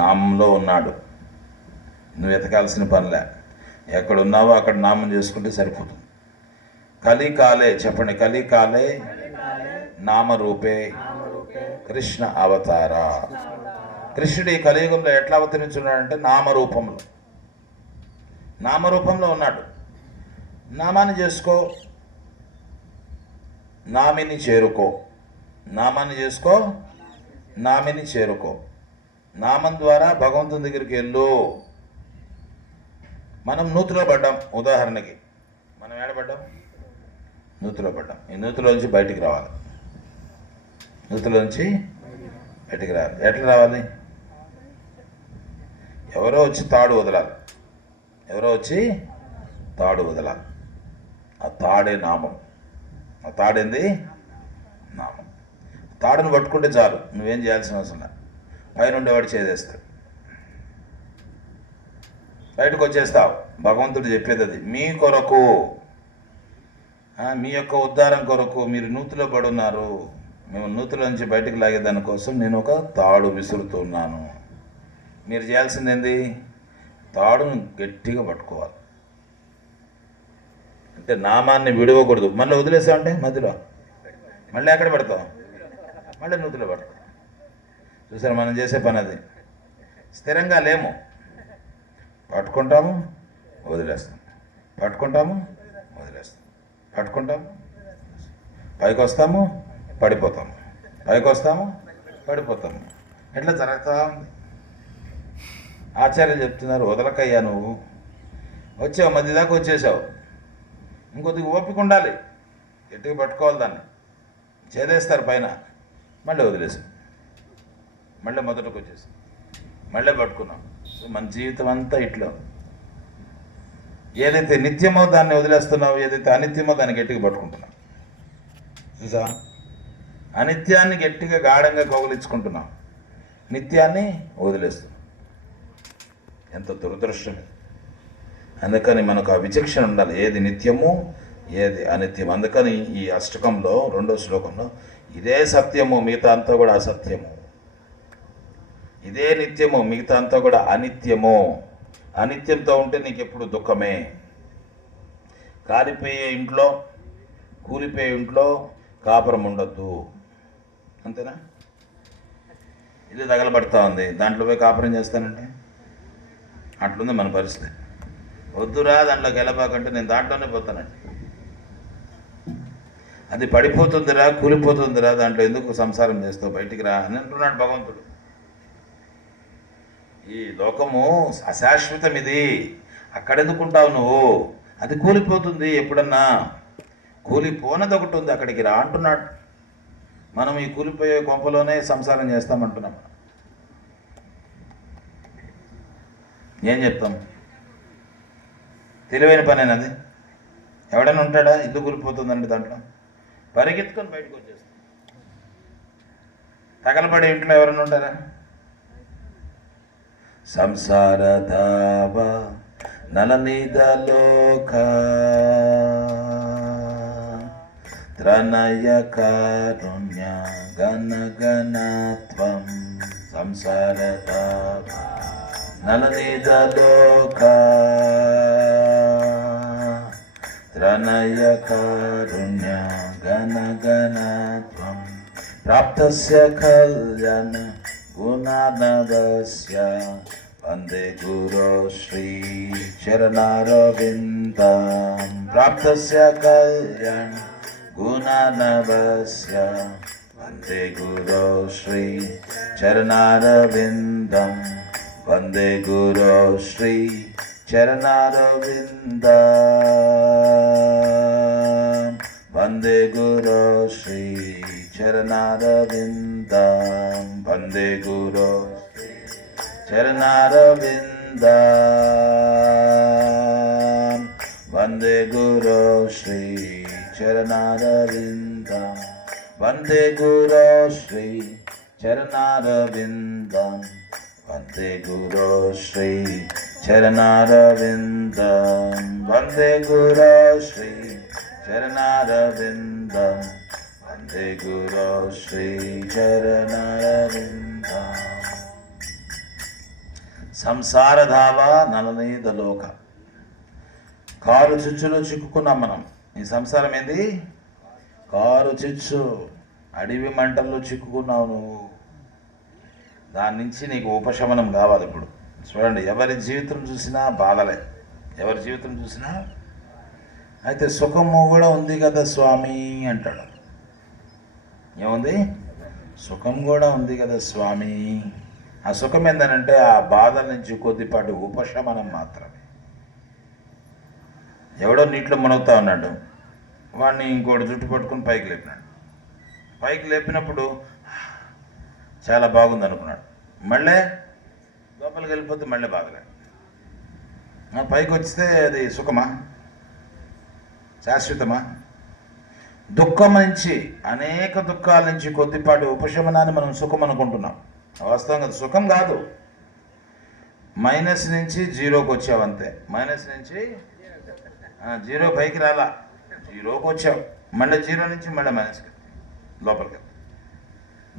నామంలో ఉన్నాడు. నువ్వు వెతకాల్సిన పనిలే. ఎక్కడున్నావో అక్కడ నామం చేసుకుంటే సరిపోతుంది. కలికాలే, చెప్పండి, కలికాలే నామరూపే కృష్ణ అవతార. కృష్ణుడు ఈ కలియుగంలో ఎట్లా అవతరించున్నాడంటే నామరూపంలో. నామరూపంలో ఉన్నాడు. నామాన్ని చేసుకో, నామిని చేరుకో. నామాన్ని చేసుకో, నామిని చేరుకో. నామం ద్వారా భగవంతుని దగ్గరికి వెళ్ళు. మనం నూతిలో పడ్డాం. ఉదాహరణకి మనం ఏడబడ్డాం? నూతిలో పడ్డాం. ఈ నూతిలోంచి బయటికి రావాలి. నూతిలోంచి బయటికి రావాలి. ఎట్లా రావాలి? ఎవరో వచ్చి తాడు వదలాలి. ఎవరో వచ్చి తాడు వదలాలి. ఆ తాడే నామం. ఆ తాడేంది? నామం. తాడును పట్టుకుంటే చాలు, నువ్వేం చేయాల్సిన అవసరం లేదు. పైనుండేవాడు చేదేస్తాడు, బయటకు వచ్చేస్తావు. భగవంతుడు చెప్పేది అది. మీ కొరకు, మీ యొక్క ఉద్ధారం కొరకు మీరు నూతిలో పడున్నారు. మేము నూతిలోంచి బయటకు లాగే దానికోసం నేను ఒక తాడు విసురుతున్నాను. మీరు చేయాల్సింది ఏంది? తాడును గట్టిగా పట్టుకోవాలి. అంటే నామాన్ని విడవకూడదు. మళ్ళీ వదిలేసామంటే మధ్యలో మళ్ళీ ఎక్కడ పెడతావు? మళ్ళీ నూతిలో పడతావు. చూసారు మనం చేసే పని అది. స్థిరంగా లేము. పట్టుకుంటాము, వదిలేస్తాం. పట్టుకుంటాము, వదిలేస్తాం. పట్టుకుంటాము, పైకి వస్తాము, పడిపోతాము. పైకి వస్తాము, పడిపోతాము. ఎట్లా జరుగుతా ఉంది? ఆచార్యులు చెప్తున్నారు, వదలకయ్యా నువ్వు. వచ్చావు, మధ్య దాకా వచ్చేసావు. ఇంకొద్దిగా ఓపిక ఉండాలి. గట్టిగా పట్టుకోవాలి దాన్ని. చేదేస్తారు పైన, మళ్ళీ వదిలేసాం. మళ్ళీ మొదటికి వచ్చేసాం, మళ్ళీ పట్టుకున్నాం. సో మన జీవితం అంతా ఇట్లా. ఏదైతే నిత్యమో దాన్ని వదిలేస్తున్నావు, ఏదైతే అనిత్యమో దాన్ని గట్టిగా పట్టుకుంటున్నావు. చూసా, అనిత్యాన్ని గట్టిగా గాఢంగా కౌగిలించుకుంటున్నాం, నిత్యాన్ని వదిలేస్తున్నాం. ఎంత దురదృష్టం. అందుకని మనకు ఆ విచక్షణ ఉండాలి, ఏది నిత్యము ఏది అనిత్యం. అందుకని ఈ అష్టకంలో 2వ శ్లోకంలో ఇదే సత్యము, మిగతా అంతా కూడా అసత్యము. ఇదే నిత్యము, మిగతా అంతా కూడా అనిత్యము. అనిత్యంతో ఉంటే నీకు ఎప్పుడు దుఃఖమే. కాలిపోయే ఇంట్లో, కూలిపోయే ఇంట్లో కాపురం ఉండొద్దు. అంతేనా? ఇది తగలబడతా ఉంది, దాంట్లో పోయి కాపురం చేస్తానంటే అట్లుంది మన పరిస్థితి. వద్దురా దాంట్లోకి వెళ్ళబాకంటే నేను దాంట్లోనే పోతానండి. అది పడిపోతుందిరా, కూలిపోతుందిరా, దాంట్లో ఎందుకు సంసారం చేస్తావు, బయటికి రా అని అంటున్నాడు భగవంతుడు. ఈ లోకము అశాశ్వతం, ఇది అక్కడెందుకుంటావు నువ్వు, అది కూలిపోతుంది. ఎప్పుడన్నా కూలిపోనది ఒకటి ఉంది, అక్కడికి రా అంటున్నాడు. మనం ఈ కూలిపోయే కొంపలోనే సంసారం చేస్తామంటున్నాం. ఏం చెప్తాం? తెలివైన పనేనది. ఎవడైనా ఉంటాడా ఇల్లు కూలిపోతుందండి దాంట్లో? పరిగెత్తుకొని బయటకు వచ్చేస్తాం. తగలబడే ఇంట్లో ఎవరైనా ఉంటారా? సంసార దావ నలనిదలోక త్రణయ కారుణ్య గణగణత్వం. సంసార దావ నలనిదలోక త్రణయ కారుణ్య గణగణత్వం. ప్రాప్తస్య కళ్యాణ గుణానవస్య వందే గురో శ్రీ చరణారవిందం. ప్రాప్తస్య కళ్యాణ గుణానవస్య వందే గురో శ్రీ చరణారవిందం. వందే గురో శ్రీ చరణారవిందం. వందే గురో శ్రీ చరణారవిందం. వందే గురో చరణారవిందం. వందే గురో శ్రీ చరణారవిందం. వందే గురో శ్రీ చరణారవిందం. వందే గురో శ్రీ చరణారవిందం. వందే గురో శ్రీ చరణారవిందం. వందే గురో శ్రీ చరణారవిందం. సంసార ధావ నలనీదలోక. కారు చిచ్చులో చిక్కుకున్నాం మనం. ఈ సంసారం ఏంది? కారు చిచ్చు, అడవి మంటల్లో చిక్కుకున్నావు నువ్వు. దాని నుంచి నీకు ఉపశమనం కావాలి. ఇప్పుడు చూడండి, ఎవరి జీవితం చూసినా బాధలే, ఎవరి జీవితం చూసినా. అయితే సుఖము కూడా ఉంది కదా స్వామి అంటాడు. ఏముంది? సుఖం కూడా ఉంది కదా స్వామి. ఆ సుఖం ఏంటంటే ఆ బాధల నుంచి కొద్దిపాటి ఉపశమనం మాత్రమే. ఎవడో నీటిలో మునుగుతా ఉన్నాడు, వాడిని ఇంకోటి జుట్టు పట్టుకుని పైకి లేపినాడు. పైకి లేపినప్పుడు చాలా బాగుంది అనుకున్నాడు. మళ్ళీ లోపలికి వెళ్ళిపోతే మళ్ళీ బాధలే. పైకి వస్తే అది సుఖమా, శాశ్వతమా? దుఃఖం నుంచి, అనేక దుఃఖాల నుంచి కొద్దిపాటి ఉపశమనాన్ని మనం సుఖం అనుకుంటున్నాం. వాస్తవంగా అది సుఖం కాదు. మైనస్ నుంచి జీరోకి వచ్చావంతే. మైనస్ నుంచి జీరో పైకి రాలా, జీరోకి వచ్చావు. మళ్ళీ జీరో నుంచి మళ్ళీ మైనస్కి లోపలికి.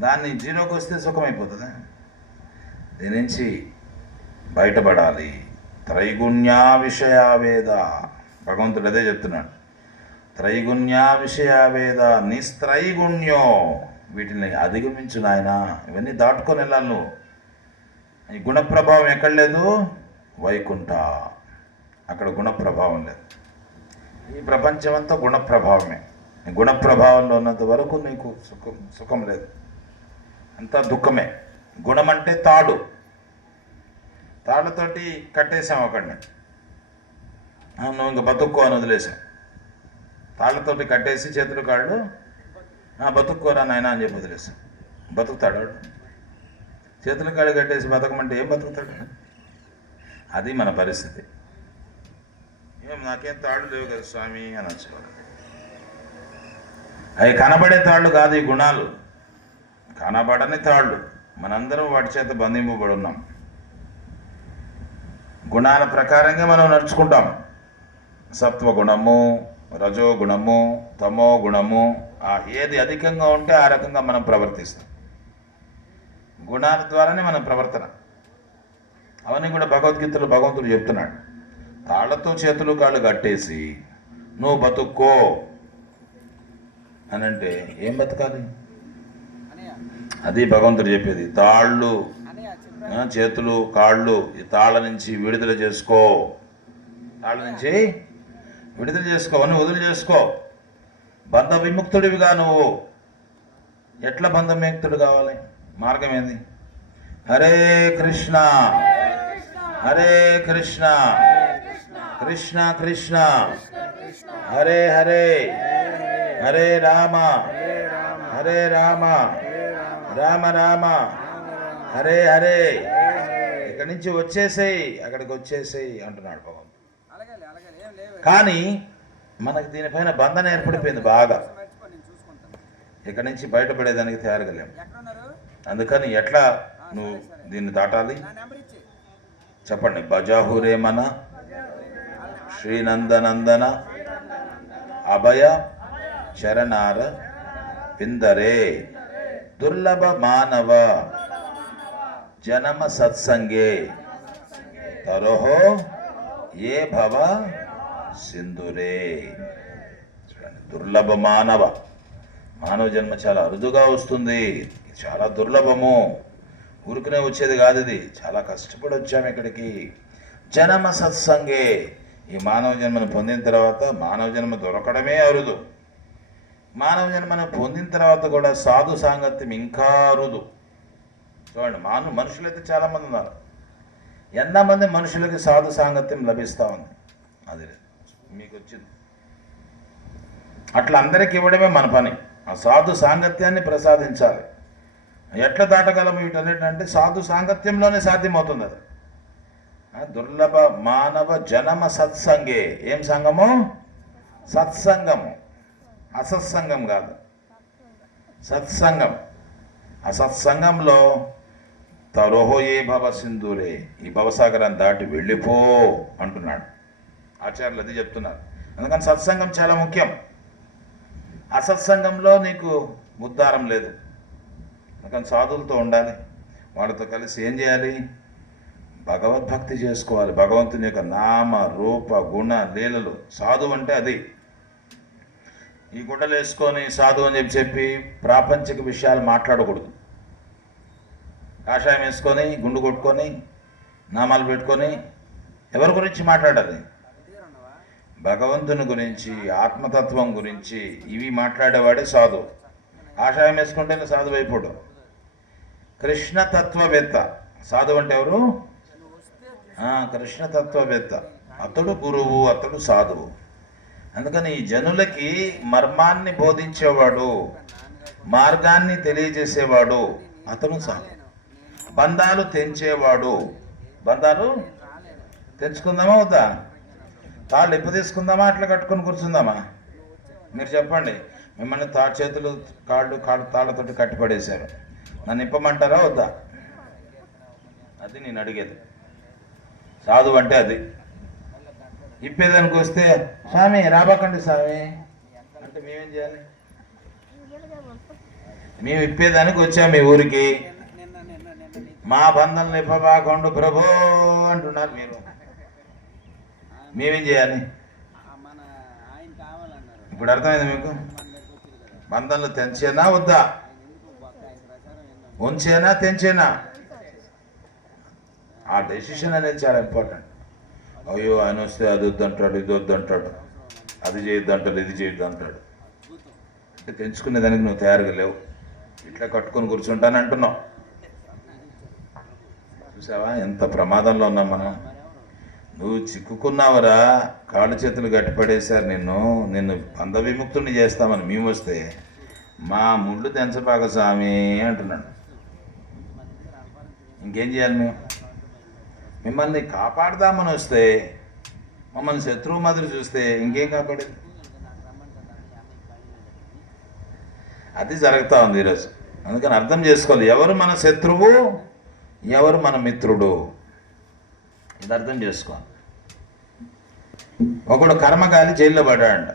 దాన్ని జీరోకి వస్తే సుఖం అయిపోతుందా? దీని నుంచి బయటపడాలి. త్రైగుణ్యా విషయా వేద, భగవంతుడు అదే చెప్తున్నాడు. త్రైగుణ్యా విషయా వేద నిస్త్రైగుణ్యో, వీటిని అధిగమించు నాయన. ఇవన్నీ దాటుకొని వెళ్ళాలి నువ్వు. ఈ గుణప్రభావం ఎక్కడ లేదు? వైకుంఠ, అక్కడ గుణప్రభావం లేదు. ఈ ప్రపంచం అంతా గుణప్రభావమే. గుణప్రభావంలో ఉన్నంత వరకు నీకు సుఖం లేదు, అంతా దుఃఖమే. గుణం అంటే తాడు. తాళ్ళతోటి కట్టేసాం ఒకడిని, నువ్వు ఇంకా బతుక్కో అని వదిలేసాం. తాళ్ళతోటి కట్టేసి చేతులు కాళ్ళు బతుక్కోరా నాయన అని చెప్పి వదిలేసాం. బతుకుతాడు వాడు? చేతులు కాళ్ళు కట్టేసి బతకమంటే ఏం బతుకుతాడు? అది మన పరిస్థితి. ఏం నాకేం తాళ్ళు లేవు కదా స్వామి అని వచ్చేవారు. అవి కనబడే తాళ్ళు కాదు ఈ గుణాలు, కనబడని తాళ్ళు. మనందరం వాటి చేత బంధింపబడి ఉన్నాం. గుణాల ప్రకారంగా మనం నడుచుకుంటాం. సత్వగుణము, రజోగుణము, తమో గుణము, ఏది అధికంగా ఉంటే ఆ రకంగా మనం ప్రవర్తిస్తాం. గుణాల ద్వారానే మన ప్రవర్తన. అవన్నీ కూడా భగవద్గీతలో భగవంతుడు చెప్తున్నాడు. తాళ్లతో చేతులు కాళ్ళు కట్టేసి నువ్వు బతుక్కో అని అంటే ఏం బతకాలి? అది భగవంతుడు చెప్పేది. తాళ్ళు, చేతులు, కాళ్ళు, ఈ తాళ్ళ నుంచి విడుదల చేసుకో. తాళ్ళ నుంచి విడుదల చేసుకో, అని వదులు చేసుకో. బంధ విముక్తుడివిగా నువ్వు. ఎట్లా బంధ విముక్తుడు కావాలి? మార్గం ఏంది? హరే కృష్ణ హరే కృష్ణ కృష్ణ కృష్ణ హరే హరే హరే రామ హరే రామ రామ రామ హరే హరే. ఇక్కడి నుంచి వచ్చేసేయి, అక్కడికి వచ్చేసేయి అంటున్నాడు భగవంతుడు. కానీ మనకి దీనిపైన బంధన ఏర్పడిపోయింది బాగా. ఇక్కడి నుంచి బయటపడేదానికి తయారుగా లేము. అందుకని ఎట్లా నువ్వు దీన్ని దాటాలి చెప్పండి. బజాహురేమన శ్రీనందనందన అభయ చరణార విందరే దుర్లభ మానవ జనమ సత్సంగే తరోహో ఏ భవ సింధురే. చూడండి, దుర్లభ మానవ జన్మ చాలా అరుదుగా వస్తుంది. చాలా దుర్లభము, ఊరికనే వచ్చేది కాదు. ఇది చాలా కష్టపడి వచ్చాము ఇక్కడికి. జనమ సత్సంగే, ఈ మానవ జన్మను పొందిన తర్వాత, మానవ జన్మ దొరకడమే అరుదు. మానవ జన్మను పొందిన తర్వాత కూడా సాధు సాంగత్యం ఇంకా అరుదు. చూడండి, మనుషులైతే చాలామంది ఉన్నారు. ఎంతమంది మనుషులకి సాధు సాంగత్యం లభిస్తూ ఉంది? అది మీకు వచ్చింది. అట్లా అందరికి ఇవ్వడమే మన పని. ఆ సాధు సాంగత్యాన్ని ప్రసాదించాలి. ఎట్లా దాటగలము వీటన్నిటంటే సాధు సాంగత్యంలోనే సాధ్యమవుతుంది. అది దుర్లభ మానవ జనమ సత్సంగే. ఏం సంగము? సత్సంగము, అసత్సంగం కాదు, సత్సంగం. ఆ సత్సంగంలో తరోహో ఏ భవ సింధూరే, ఈ భవసాగరాన్ని దాటి వెళ్ళిపో అంటున్నాడు ఆచార్యులు. అది చెప్తున్నారు. అందుకని సత్సంగం చాలా ముఖ్యం. అసత్సంగంలో నీకు ఉద్ధారం లేదు. అందుకని సాధువులతో ఉండాలి. వాళ్ళతో కలిసి ఏం చేయాలి? భగవద్భక్తి చేసుకోవాలి. భగవంతుని యొక్క నామ రూప గుణ లీలలు. సాధువు అంటే అది. ఈ గుడ్డలు వేసుకొని సాధువు అని చెప్పి ప్రాపంచిక విషయాలు మాట్లాడకూడదు. కాషాయం వేసుకొని గుండు కొట్టుకొని నామాలు పెట్టుకొని ఎవరి గురించి మాట్లాడాలి? భగవంతుని గురించి, ఆత్మతత్వం గురించి ఇవి మాట్లాడేవాడే సాధువు. కాషాయం వేసుకుంటేనే సాధువు అయిపోడు. కృష్ణతత్వవేత్త సాధువు అంటే ఎవరు? కృష్ణతత్వవేత్త. అతడు గురువు, అతడు సాధువు. అందుకని ఈ జనులకి మర్మాన్ని బోధించేవాడు, మార్గాన్ని తెలియజేసేవాడు అతను చాలు. బంధాలు తెంచేవాడు. బంధాలు తెంచుకుందామా వద్దా? తాళ్ళు ఎప్పు తీసుకుందామా అట్లా కట్టుకొని కూర్చుందామా? మీరు చెప్పండి. మిమ్మల్ని చేతులు కాళ్ళు తాళ్ళతోటి కట్టిపడేశారు, నన్ను ఇప్పమంటారా వద్దా? అది నేను అడిగేది. సాధువు అంటే అది. ఇప్పేదానికి వస్తే స్వామి రాబకండి స్వామి అంటే మేమేం చేయాలి? మేము ఇప్పేదానికి వచ్చాము మీ ఊరికి, మా బంధంలో ఇప్పబాకండు ప్రభో అంటున్నారు మీరు. మేమేం చేయాలి? ఇప్పుడు అర్థమైంది మీకు? బంధంలో తెంచేనా వద్దా? ఉంచేనా తెంచేనా? ఆ డెసిషన్ అనేది చాలా ఇంపార్టెంట్. అయ్యో ఆయన వస్తే అది వద్దంటాడు, ఇది వద్దంటాడు, అది చేయొద్దు అంటాడు, ఇది చేయొద్దు అంటాడు అంటే తెంచుకునే దానికి నువ్వు తయారుగా లేవు. ఇట్లా కట్టుకొని కూర్చుంటాను అంటున్నావు. చూసావా ఎంత ప్రమాదంలో ఉన్నాం మనం? నువ్వు చిక్కుకున్నావరా, కాళ్ళు చేతులు గట్టిపడేశారు నిన్ను బంధ విముక్తుని చేస్తామని మేము వస్తే మా ముళ్ళు తెంచబాక స్వామి అంటున్నాడు. ఇంకేం చేయాలి? మిమ్మల్ని కాపాడదామని వస్తే మమ్మల్ని శత్రువు మాదిరి చూస్తే ఇంకేం కాపాడేది? అది జరుగుతూ ఉంది ఈరోజు. అందుకని అర్థం చేసుకోవాలి, ఎవరు మన శత్రువు, ఎవరు మన మిత్రుడు, ఇది అర్థం చేసుకోవాలి. ఒకడు కర్మగాలి జైల్లో పడ్డాడంట.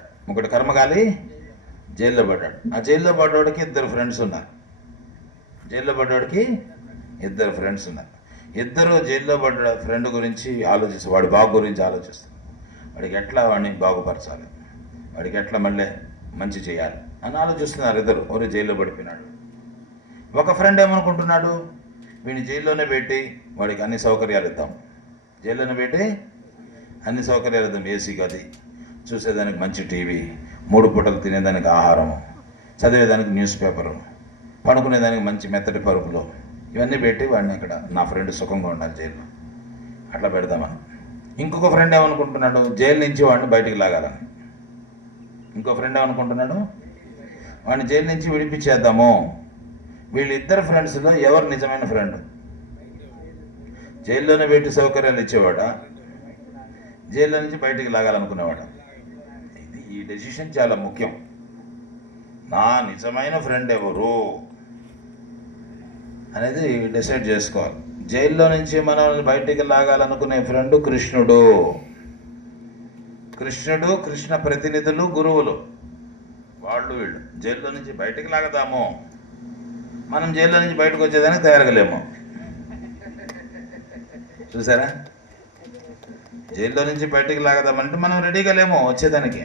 ఆ జైల్లో పడ్డవాడికి ఇద్దరు ఫ్రెండ్స్ ఉన్నారు. ఇద్దరు జైల్లో పడ్డ ఫ్రెండ్ గురించి ఆలోచిస్తారు, వాడి బాగు గురించి ఆలోచిస్తారు. వాడికి ఎట్లా వాడిని బాగుపరచాలి, వాడికి ఎట్లా మళ్ళీ మంచి చేయాలి అని ఆలోచిస్తున్నారు ఇద్దరు. ఎవరు జైల్లో పడిపోయినాడు. ఒక ఫ్రెండ్ ఏమనుకుంటున్నాడు, వీడిని జైల్లోనే పెట్టి వాడికి అన్ని సౌకర్యాలు ఇద్దాం, ఏసీ గది, చూసేదానికి మంచి టీవీ, 3 పూటలు తినేదానికి ఆహారం, చదివేదానికి న్యూస్ పేపరు, పడుకునేదానికి మంచి మెత్తటి పరుపులు, ఇవన్నీ పెట్టి వాడిని అక్కడ నా ఫ్రెండ్ సుఖంగా ఉండాలి జైల్లో, అట్లా పెడదామని. ఇంకొక ఫ్రెండ్ ఏమనుకుంటున్నాడు, జైలు నుంచి వాడిని బయటికి లాగాలని. వాడిని జైలు నుంచి విడిపించేద్దాము. వీళ్ళిద్దరు ఫ్రెండ్స్లో ఎవరు నిజమైన ఫ్రెండ్? జైల్లోనే పెట్టి సౌకర్యాలు ఇచ్చేవాడా, జైల్లో నుంచి బయటికి లాగాలనుకునేవాడా? ఈ డెసిషన్ చాలా ముఖ్యం. నా నిజమైన ఫ్రెండ్ ఎవరు అనేది డిసైడ్ చేసుకోవాలి. జైల్లో నుంచి మనల్ని బయటికి లాగాలనుకునే ఫ్రెండ్ కృష్ణుడు, కృష్ణ ప్రతినిధులు, గురువులు, వీళ్ళు జైల్లో నుంచి బయటికి లాగదాము. మనం జైల్లో నుంచి బయటకు వచ్చేదానికి తయారుగలేము. చూసారా? జైల్లో నుంచి బయటికి లాగదామంటే మనం రెడీగా లేము వచ్చేదానికి.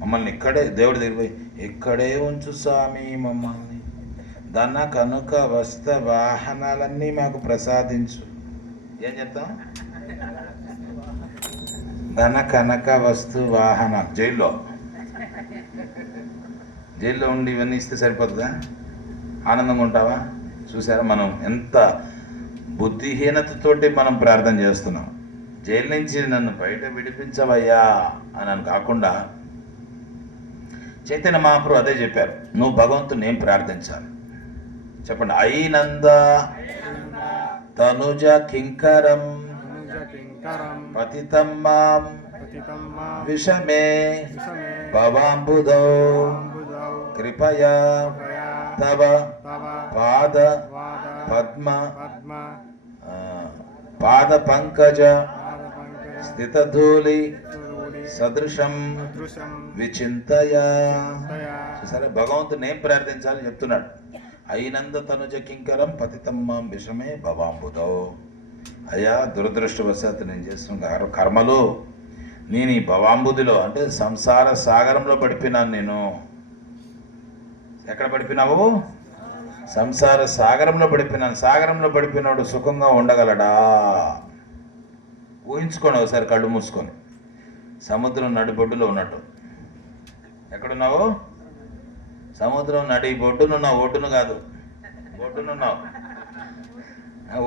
మమ్మల్ని ఇక్కడే దేవుడి దగ్గర పోయి ఇక్కడే ఉంచు స్వామి మమ్మల్ని, ధన కనుక వస్త్ర వాహనాలన్నీ మాకు ప్రసాదించు. ఏం చెప్తాం? ధన కనక వస్తు వాహన. జైల్లో ఉండి ఇవన్నీ ఇస్తే సరిపోతుందా? ఆనందంగా ఉంటావా? చూసారా మనం ఎంత బుద్ధిహీనతతోటి మనం ప్రార్థన చేస్తున్నాం. జైలు నుంచి నన్ను బయట విడిపించవయ్యా అని కాకుండా చైతన్య మహాప్రభు అదే చెప్పారు, నువ్వు భగవంతుని ఏం ప్రార్థించాలి చెప్పండి. అయినంద తనుజ కింకరం పతితం మాం విషమే భవాంబుధౌ కృపయా తవ పాద పంకజ స్థితధూళి సదృశం విచింతయా. సరే, భగవంతుని ఏం ప్రార్థించాలి చెప్తున్నాడు. అయినంద తనుజ కింకరం పతితం మాం విషమే భవాంబుధౌ. అయ్యా, దురదృష్టవశాత్తు నేను చేస్తున్న కర్మలు నేను ఈ భవాంబుధిలో అంటే సంసార సాగరంలో పడిపోయినాను. నేను ఎక్కడ పడిపోయినావు? సంసార సాగరంలో పడిపోయినాను. సాగరంలో పడిపోయినాడు సుఖంగా ఉండగలడా? ఊహించుకోండి ఒకసారి కళ్ళు మూసుకొని. సముద్రం నడిబొడ్డులో ఉన్నట్టు. ఎక్కడున్నావు? సముద్రం నడి బొడ్డునున్నావు, ఒడ్డును కాదు. బొడ్డునున్నావు.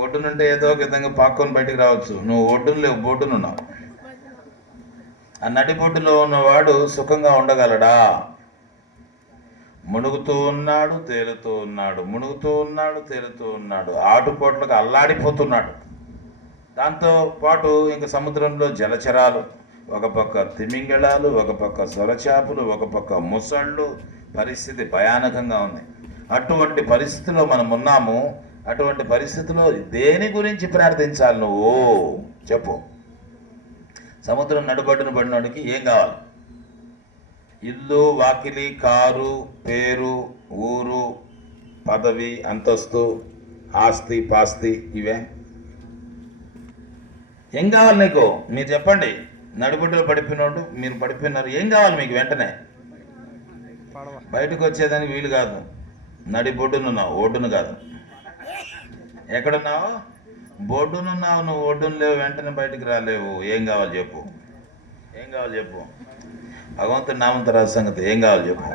ఒడ్డునుంటే ఏదో ఒక విధంగా పాక్కొని బయటికి రావచ్చు. నువ్వు ఒడ్డును లేవు, బొడ్డునున్నావు. ఆ నడిబొడ్డులో ఉన్నవాడు సుఖంగా ఉండగలడా? మునుగుతూ ఉన్నాడు, తేలుతూ ఉన్నాడు, మునుగుతూ ఉన్నాడు, తేలుతూ ఉన్నాడు, ఆటుపోట్లకు అల్లాడిపోతున్నాడు. దాంతో పాటు ఇంక సముద్రంలో జలచరాలు, ఒక పక్క తిమింగళాలు, ఒక పక్క సొరచాపులు, ఒక పక్క ముసళ్ళు. పరిస్థితి భయానకంగా ఉంది. అటువంటి పరిస్థితిలో మనం ఉన్నాము. అటువంటి పరిస్థితిలో దేని గురించి ప్రార్థించాలి నువ్వు చెప్పు? సముద్రం నడుబడిన పడినోడికి ఏం కావాలి? ఇల్లు, వాకిలి, కారు, పేరు, ఊరు, పదవి, అంతస్తు, ఆస్తి, పాస్తి, ఇవే ఏం కావాలి నీకు? మీరు చెప్పండి. నడుబొడ్డులో పడిపోయినోడు, మీరు పడిపోయినారు, ఏం కావాలి మీకు? వెంటనే బయటకు వచ్చేదానికి వీలు కాదు. నడిబొడ్డునున్నావు, ఒడ్డును కాదు. ఎక్కడున్నావు? బొడ్డునున్నావు నువ్వు, ఒడ్డును లేవు, వెంటనే బయటికి రాలేవు. ఏం కావాలి చెప్పు? ఏం కావాలి చెప్పు? భగవంతుడి నామంతో రాజు సంగతి ఏం కావాలి చెప్పు?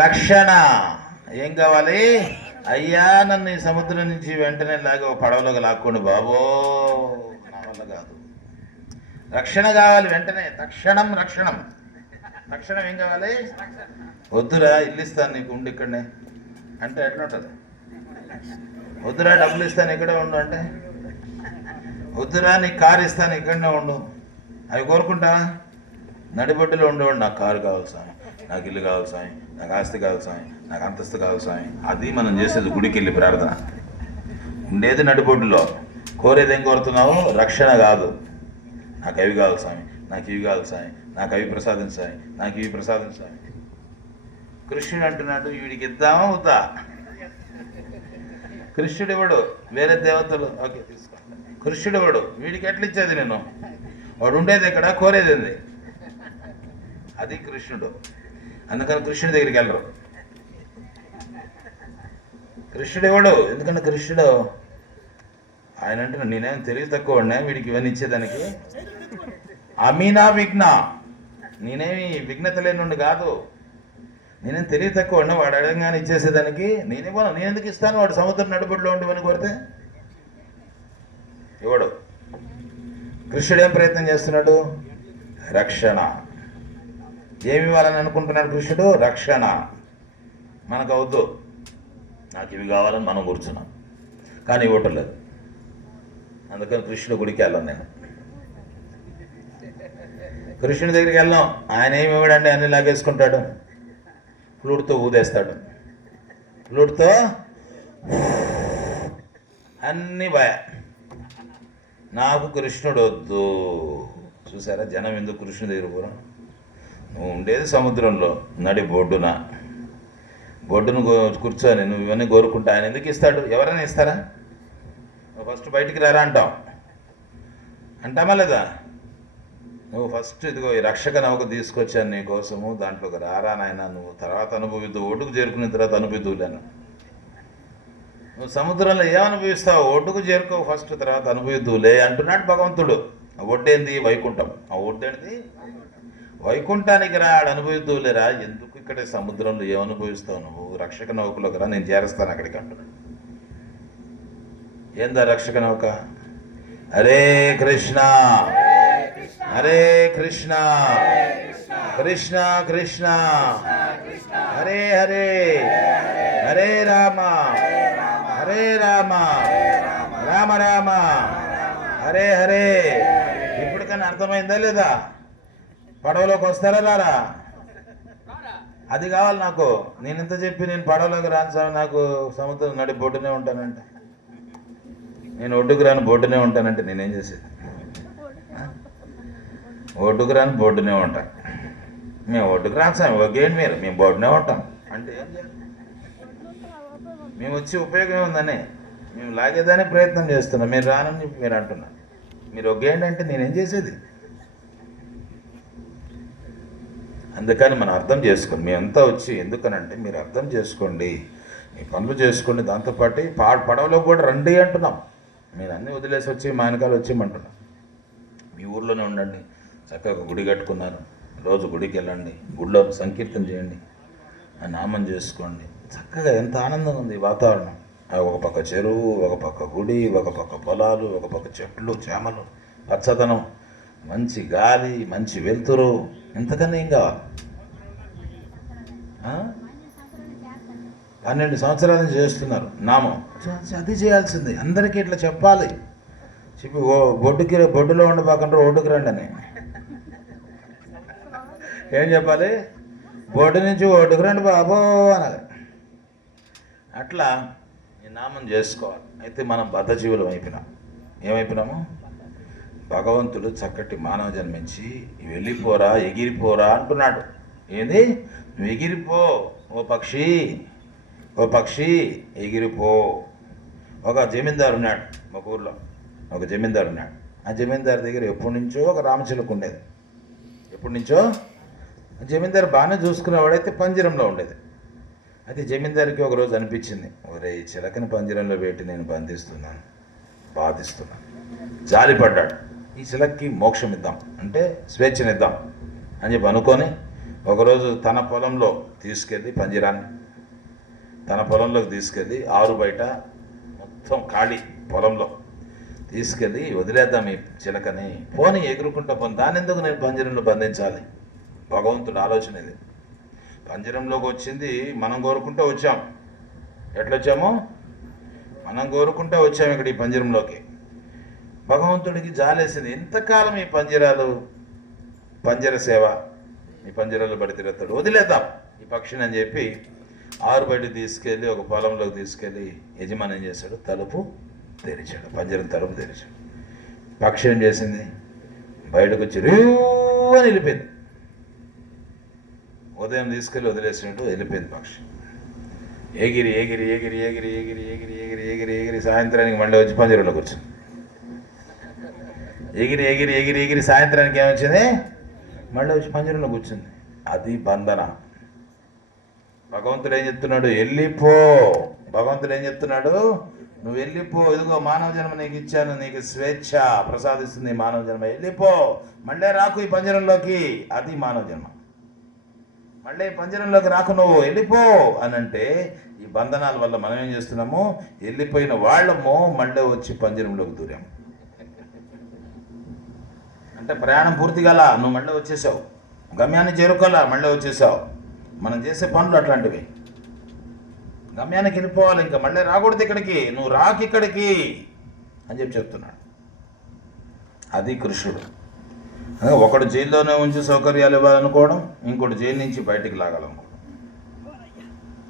రక్షణ. ఏం కావాలి? అయ్యా నన్ను ఈ సముద్రం నుంచి వెంటనే లాగా పడవలోకి లాక్కోండి బాబో, నా వల్ల కాదు. రక్షణ కావాలి వెంటనే, తక్షణం రక్షణం. తక్షణం ఏం కావాలి? వద్దురా ఇల్లు ఇస్తాను నీకు, ఉండి ఇక్కడనే అంటే ఎట్లా ఉంటుంది? వద్దురా డబ్బులు ఇస్తాను ఇక్కడే ఉండు అంటే, వద్దురా నీకు కారు ఇస్తాను ఇక్కడనే ఉండు, అవి కోరుకుంటా? నడిబొడ్డులో ఉండేవాడు, నాకు కారు కావాలి స్వామి, నాకు ఇల్లు కావాలి స్వామి, నాకు ఆస్తి కావాలి స్వామి, నాకు అంతస్తు కావాలి స్వామి. అది మనం చేసేది గుడికి వెళ్ళి ప్రార్థన. ఉండేది నడిబొడ్డులో. కోరేది ఏం కోరుతున్నావు? రక్షణ కాదు. నాకు అవి కావాలి స్వామి, నాకు ఇవి కావాలి స్వామి, నాకు అవి ప్రసాదించాయి, నాకు ఇవి ప్రసాదించాయి. కృష్ణుడు అంటున్నాడు, వీడికి ఇద్దామా వద్దా? కృష్ణుడు ఇవ్వడు, వేరే దేవతలు ఓకే తీసుకో. కృష్ణుడు ఇవ్వడు, వీడికి ఎట్లా ఇచ్చేది నేను? వాడు ఉండేది ఎక్కడ, కోరేది ఏంది? అది కృష్ణుడు. అందుకని కృష్ణుడి దగ్గరికి వెళ్ళరు. కృష్ణుడు ఇవ్వడు, ఎందుకంటే కృష్ణుడు ఆయన అంటే నేనేం తెలివి తక్కువ ఉన్నా వీడికి ఇవన్నీ ఇచ్చేదానికి. అమీనా విఘ్న, నేనేమి విఘ్నత లేనుండి కాదు, నేనేం తెలివి తక్కువ ఉన్నా వాడు అడగగానే ఇచ్చేసేదానికి నేనివ్వను. నేను ఎందుకు ఇస్తాను? వాడు సముద్రం నడుబడిలో ఉండివని కోరితే ఇవ్వడు. కృష్ణుడు ఏం ప్రయత్నం చేస్తున్నాడు? రక్షణ. ఏమి ఇవ్వాలని అనుకుంటున్నాడు కృష్ణుడు? రక్షణ. మనకు అవద్దు, నాకు ఇవి కావాలని మనం కూర్చున్నాం, కానీ ఇవ్వటం లేదు. అందుకని కృష్ణుడు గుడికి వెళ్ళాను నేను, కృష్ణుడి దగ్గరికి వెళ్ళాం. ఆయన ఏమి ఇవ్వడండి, అన్ని లాగేసుకుంటాడు, ఫ్లూట్తో ఊదేస్తాడు, ఫ్లూట్తో అన్నీ భయ. నాకు కృష్ణుడు వద్దు. చూసారా జనం ఎందుకు కృష్ణుడి దగ్గర పోరా? నువ్వు ఉండేది సముద్రంలో నడి బొడ్డున, బొడ్డును కూర్చొని నువ్వు ఇవన్నీ కోరుకుంటా ఆయన ఎందుకు ఇస్తాడు? ఎవరైనా ఇస్తారా? నువ్వు ఫస్ట్ బయటికి రారా అంటాం, అంటామా లేదా? నువ్వు ఫస్ట్ ఇదిగో ఈ రక్షక నౌక తీసుకొచ్చాను నీ కోసము, దాంట్లోకి రారా నాయన, నువ్వు తర్వాత అనుభవిద్దు, ఒడ్డుకు చేరుకున్న తర్వాత అనుభవిద్దులేను. నువ్వు సముద్రంలో ఏమనుభవిస్తావు? ఒడ్డుకు చేరుకో ఫస్ట్, తర్వాత అనుభవిద్దులే అంటున్నాడు భగవంతుడు. ఆ ఒడ్డేంది? వైకుంఠం. ఆ ఒడ్డేంది? వైకుంఠానికి రా, ఆడ అనుభవిద్దులేరా. ఎందుకు ఇక్కడ సముద్రంలో ఏమనుభవిస్తావు నువ్వు? రక్షక నౌకలోకి రా, నేను చేరుస్తాను అక్కడికి అంటున్నాడు. ఏందా రక్షక నౌక? హరే కృష్ణ హరే కృష్ణ కృష్ణ కృష్ణ హరే హరే హరే రామ హరే రామ రామ రామ హరే హరే. ఇప్పటికన్నా అర్థమైందా లేదా? పడవలోకి వస్తారా రారా? అది కావాలి నాకు. నేను ఇంత చెప్పి నేను పడవలోకి రాను సార్, నాకు సముద్రం నడి బొడ్డునే ఉంటానంటే, నేను ఒడ్డుకు రాను బొడ్డునే ఉంటానంటే నేనేం చేసేది? ఒడ్డుకు రాని బొడ్డునే ఉంటాం. మేము ఒడ్డుకు రాను సార్, ఒకేంటి మీరు, మేము బొడ్డునే ఉంటాం అంటే ఏం చేయాలి? మేము వచ్చి ఉపయోగం ఏముందని మేము లాగేదానే ప్రయత్నం చేస్తున్నాం. మీరు రానని చెప్పి మీరు అంటున్నారు. మీరు ఒకేంటి అంటే నేనేం చేసేది? అందుకని మనం అర్థం చేసుకోండి. మేమంతా వచ్చి ఎందుకనంటే మీరు అర్థం చేసుకోండి, మీ పనులు చేసుకోండి, దాంతోపాటు పడవలో కూడా రండి అంటున్నాం. మీరు అన్నీ వదిలేసి వచ్చి మా వెనకాల వచ్చేయమంటున్నాం. మీ ఊర్లోనే ఉండండి, చక్కగా గుడి కట్టుకున్నారు, రోజు గుడికి వెళ్ళండి, గుడిలో సంకీర్తన చేయండి, ఆ నామం చేసుకోండి. చక్కగా ఎంత ఆనందంగా ఉంది వాతావరణం. ఒక పక్క చెరువు, ఒక పక్క గుడి, ఒక పక్క పొలాలు, ఒక పక్క చెట్లు చేమలు, పచ్చదనం, మంచి గాలి, మంచి వెలుతురు, ఇంతకన్నా ఏం కావాలి? 12 సంవత్సరాల నుంచి చేస్తున్నారు నామం. అది చేయాల్సింది, అందరికీ ఇట్లా చెప్పాలి. చెప్పి బొడ్డులో ఉండబాకుండా రోడ్డుకి రండి అని. ఏం చెప్పాలి? బొడ్డు నుంచి ఒడ్డుకు రండి బాబో అనాలి. అట్లా ఈ నామం చేసుకోవాలి. అయితే మనం బద్ధజీవులం అయిపోయినాం. ఏమైపోయినాము? భగవంతుడు చక్కటి మానవ జన్మించి వెళ్ళిపోరా, ఎగిరిపోరా అంటున్నాడు. ఏంది? నువ్వు ఎగిరిపో ఓ పక్షి, ఓ పక్షి ఎగిరిపో. ఒక జమీందారు ఉన్నాడు ఒక ఊర్లో. ఒక జమీందారు ఉన్నాడు. ఆ జమీందారు దగ్గర ఎప్పటి నుంచో ఒక రామచిలుక ఉండేది. ఎప్పటి నుంచో జమీందారు బాగానే చూసుకునేవాడైతే పంజరంలో ఉండేది. అయితే జమీందారికి ఒకరోజు అనిపించింది, ఒరే ఈ చిలకని పంజరంలో పెట్టి నేను బంధిస్తున్నాను, బాధిస్తున్నాను. జాలిపడ్డాడు. ఈ చిలక్కి మోక్షం ఇద్దాం, అంటే స్వేచ్ఛనిద్దాం అని చెప్పి అనుకొని ఒకరోజు తన పొలంలో తీసుకెళ్ళి పంజరాన్ని తన పొలంలోకి తీసుకెళ్ళి ఆరు బయట మొత్తం ఖాళీ పొలంలో తీసుకెళ్ళి వదిలేద్దాం ఈ చిలకని, పోని ఎగురుకుంటా పోని, దాని ఎందుకు నేను పంజరంలో బంధించాలి? భగవంతుడు ఆలోచన ఇది. పంజరంలోకి వచ్చింది మనం కోరుకుంటూ వచ్చాం. ఎట్లొచ్చాము? మనం కోరుకుంటూ వచ్చాము ఇక్కడ ఈ పంజరంలోకి. భగవంతుడికి జాలేసింది. ఎంతకాలం ఈ పంజర సేవ, ఈ పంజరాలు పడి తిరుగుతాడు, వదిలేద్దాం ఈ పక్షిని అని చెప్పి ఆరు బయట తీసుకెళ్ళి ఒక పొలంలోకి తీసుకెళ్ళి యజమాని ఏం చేశాడు? తలుపు తెరిచాడు. పంజరం తలుపు తెరిచాడు. పక్షి ఏం చేసింది? బయటకు వచ్చి అని వెళ్ళిపోయింది. ఉదయం తీసుకెళ్ళి వదిలేసినట్టు వెళ్ళిపోయింది పక్షి. ఎగిరి ఎగిరి ఎగిరి ఎగిరి ఎగిరి ఎగిరి ఎగిరి ఎగిరి ఎగిరి సాయంత్రానికి మళ్ళీ వచ్చి పంజరంలో కూర్చుంది. ఎగిరి ఎగిరి ఎగిరి ఎగిరి సాయంత్రానికి ఏమొచ్చింది? మళ్ళీ వచ్చి పంజరంలో కూర్చుంది. అది బంధన. భగవంతుడు ఏం చెప్తున్నాడు? వెళ్ళిపో. భగవంతుడు ఏం చెప్తున్నాడు? నువ్వు వెళ్ళిపో, ఇదిగో మానవ జన్మ నీకు ఇచ్చాను, నీకు స్వేచ్ఛ ప్రసాదిస్తుంది మానవ జన్మ, వెళ్ళిపో, మళ్ళీ రాకు ఈ పంజరంలోకి. అది మానవ జన్మ. మళ్ళీ పంజరంలోకి రాకు, నువ్వు వెళ్ళిపో అని అంటే, ఈ బంధనాల వల్ల మనం ఏం చేస్తున్నాము? వెళ్ళిపోయిన వాళ్ళము మళ్ళీ వచ్చి పంజరంలోకి దూరాము. అంటే ప్రయాణం పూర్తి కాల, నువ్వు మళ్ళీ వచ్చేసావు, గమ్యాన్ని చేరుకోవాలా, మళ్ళీ వచ్చేసావు. మనం చేసే పనులు అట్లాంటివి. గమ్యానికి వెళ్ళిపోవాలి, ఇంకా మళ్ళీ రాకూడదు ఇక్కడికి, నువ్వు రాకి ఇక్కడికి అని చెప్పి చెప్తున్నాడు. అది కృష్ణుడు. ఒకడు జైల్లోనే ఉంచి సౌకర్యాలు ఇవ్వాలనుకోవడం, ఇంకోటి జైలు నుంచి బయటికి లాగాలనుకోవడం.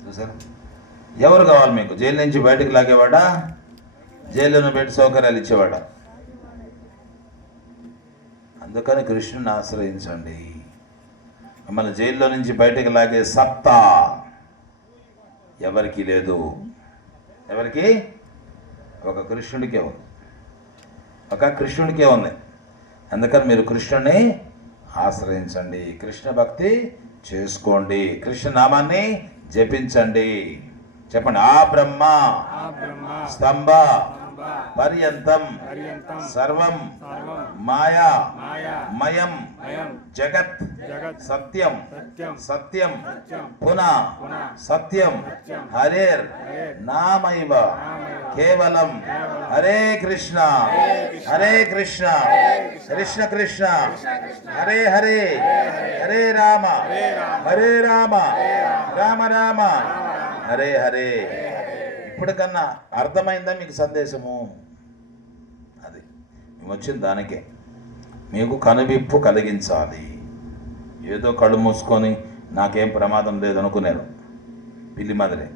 చూసారా? ఎవరు కావాలి మీకు? జైలు నుంచి బయటికి లాగేవాడా, జైల్లోనే పెట్టి సౌకర్యాలు ఇచ్చేవాడా? అందుకని కృష్ణుని ఆశ్రయించండి. మిమ్మల్ని జైల్లో నుంచి బయటకు లాగే సత్తా ఎవరికి లేదు. ఎవరికి? ఒక కృష్ణుడికే ఉంది. ఒక కృష్ణుడికే ఉంది. అందుకని మీరు కృష్ణుని ఆశ్రయించండి, కృష్ణ భక్తి చేసుకోండి, కృష్ణ నామాన్ని జపించండి. చెప్పండి. ఆ బ్రహ్మ స్తంభ పర్యంతం సర్వం మాయా మయం జగత్ సత్యం సత్యం పునః సత్యం హరేర్ నామైవ కేవలం హరే కృష్ణ హరే కృష్ణ కృష్ణ కృష్ణ హరే హరే హరే రామ హరే రామ రామ రామ హరే హరే. ఇప్పటికన్నా అర్థమైందా మీకు సందేశము? అది మేము వచ్చిన దానికే. మీకు కనువిప్పు కలిగించాలి. ఏదో కళ్ళు మూసుకొని నాకేం ప్రమాదం లేదనుకున్నారు. పిల్లి మాదిరే.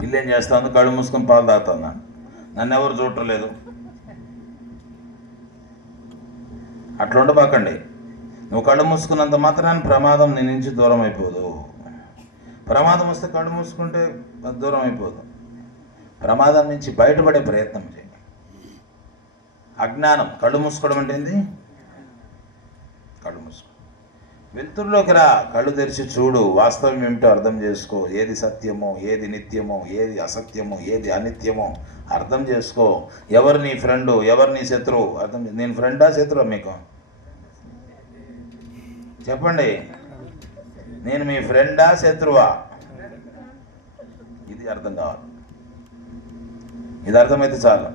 పిల్లి ఏం చేస్తాను? కళ్ళు మూసుకొని పాలు తాగుతాను. నన్ను ఎవరు చూడలేదు. అట్లా ఉండబాకండి. నువ్వు కళ్ళు మూసుకున్నంత మాత్రాన్ని ప్రమాదం నీ నుంచి దూరం అయిపోదు. ప్రమాదం వస్తే కళ్ళు మూసుకుంటే దూరం అయిపోదు. ప్రమాదం నుంచి బయటపడే ప్రయత్నం చేయండి. అజ్ఞానం, కళ్ళు మూసుకోవడం అంటే ఏంది? కళ్ళు మూసుకో, వెలుతురులోకి రా, కళ్ళు తెరిచి చూడు, వాస్తవం ఏమిటో అర్థం చేసుకో. ఏది సత్యమో, ఏది నిత్యమో, ఏది అసత్యమో, ఏది అనిత్యమో అర్థం చేసుకో. ఎవరు నీ ఫ్రెండు, ఎవరు నీ శత్రువు అర్థం. నేను ఫ్రెండా శత్రువా మీకు? చెప్పండి. నేను మీ ఫ్రెండా శత్రువా? ఇది అర్థం కావాలి. ఇది అర్థమైతే చాలు.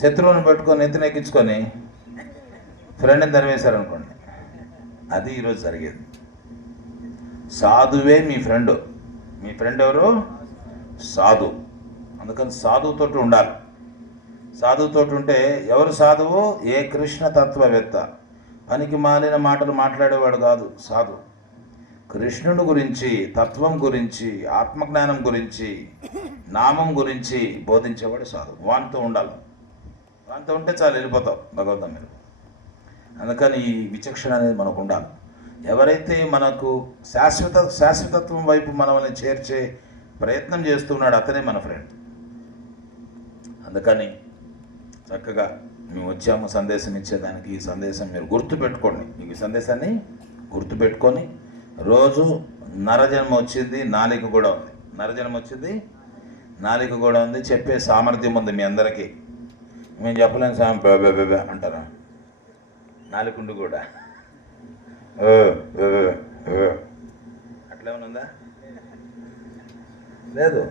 శత్రువుని పెట్టుకొని ఎత్తినెక్కించుకొని ఫ్రెండ్ని తరివేశారనుకోండి, అది ఈరోజు జరిగేది. సాధువే మీ ఫ్రెండ్. మీ ఫ్రెండ్ ఎవరు? సాధు. అందుకని సాధువుతోటి ఉండాలి. సాధువుతోటి ఉంటే ఎవరు సాధువు? ఏ కృష్ణ తత్వవేత్త. పనికి మాలిన మాటలు మాట్లాడేవాడు కాదు సాధు. కృష్ణుని గురించి, తత్వం గురించి, ఆత్మజ్ఞానం గురించి, నామం గురించి బోధించేవాడు సాధువు. వానితో ఉండాలి. వానితో ఉంటే చాలు, వెళ్ళిపోతావు భగవద్గీత మీరు. అందుకని ఈ విచక్షణ అనేది మనకు ఉండాలి. ఎవరైతే మనకు శాశ్వతత్వం వైపు మనల్ని చేర్చే ప్రయత్నం చేస్తున్నాడు అతనే మన ఫ్రెండ్. అందుకని చక్కగా మేము వచ్చాము సందేశం ఇచ్చేదానికి. ఈ సందేశం మీరు గుర్తుపెట్టుకోండి. ఈ సందేశాన్ని గుర్తుపెట్టుకొని రోజు నరజన్మ వచ్చింది, నాలిక కూడా ఉంది. నరజన్మ వచ్చింది, నాలిక కూడా ఉంది. చెప్పే సామర్థ్యం ఉంది మీ అందరికీ. మేము చెప్పలేము సామె అంటారా? నాలుగుండు కూడా అట్లేమనుందా? లేదు.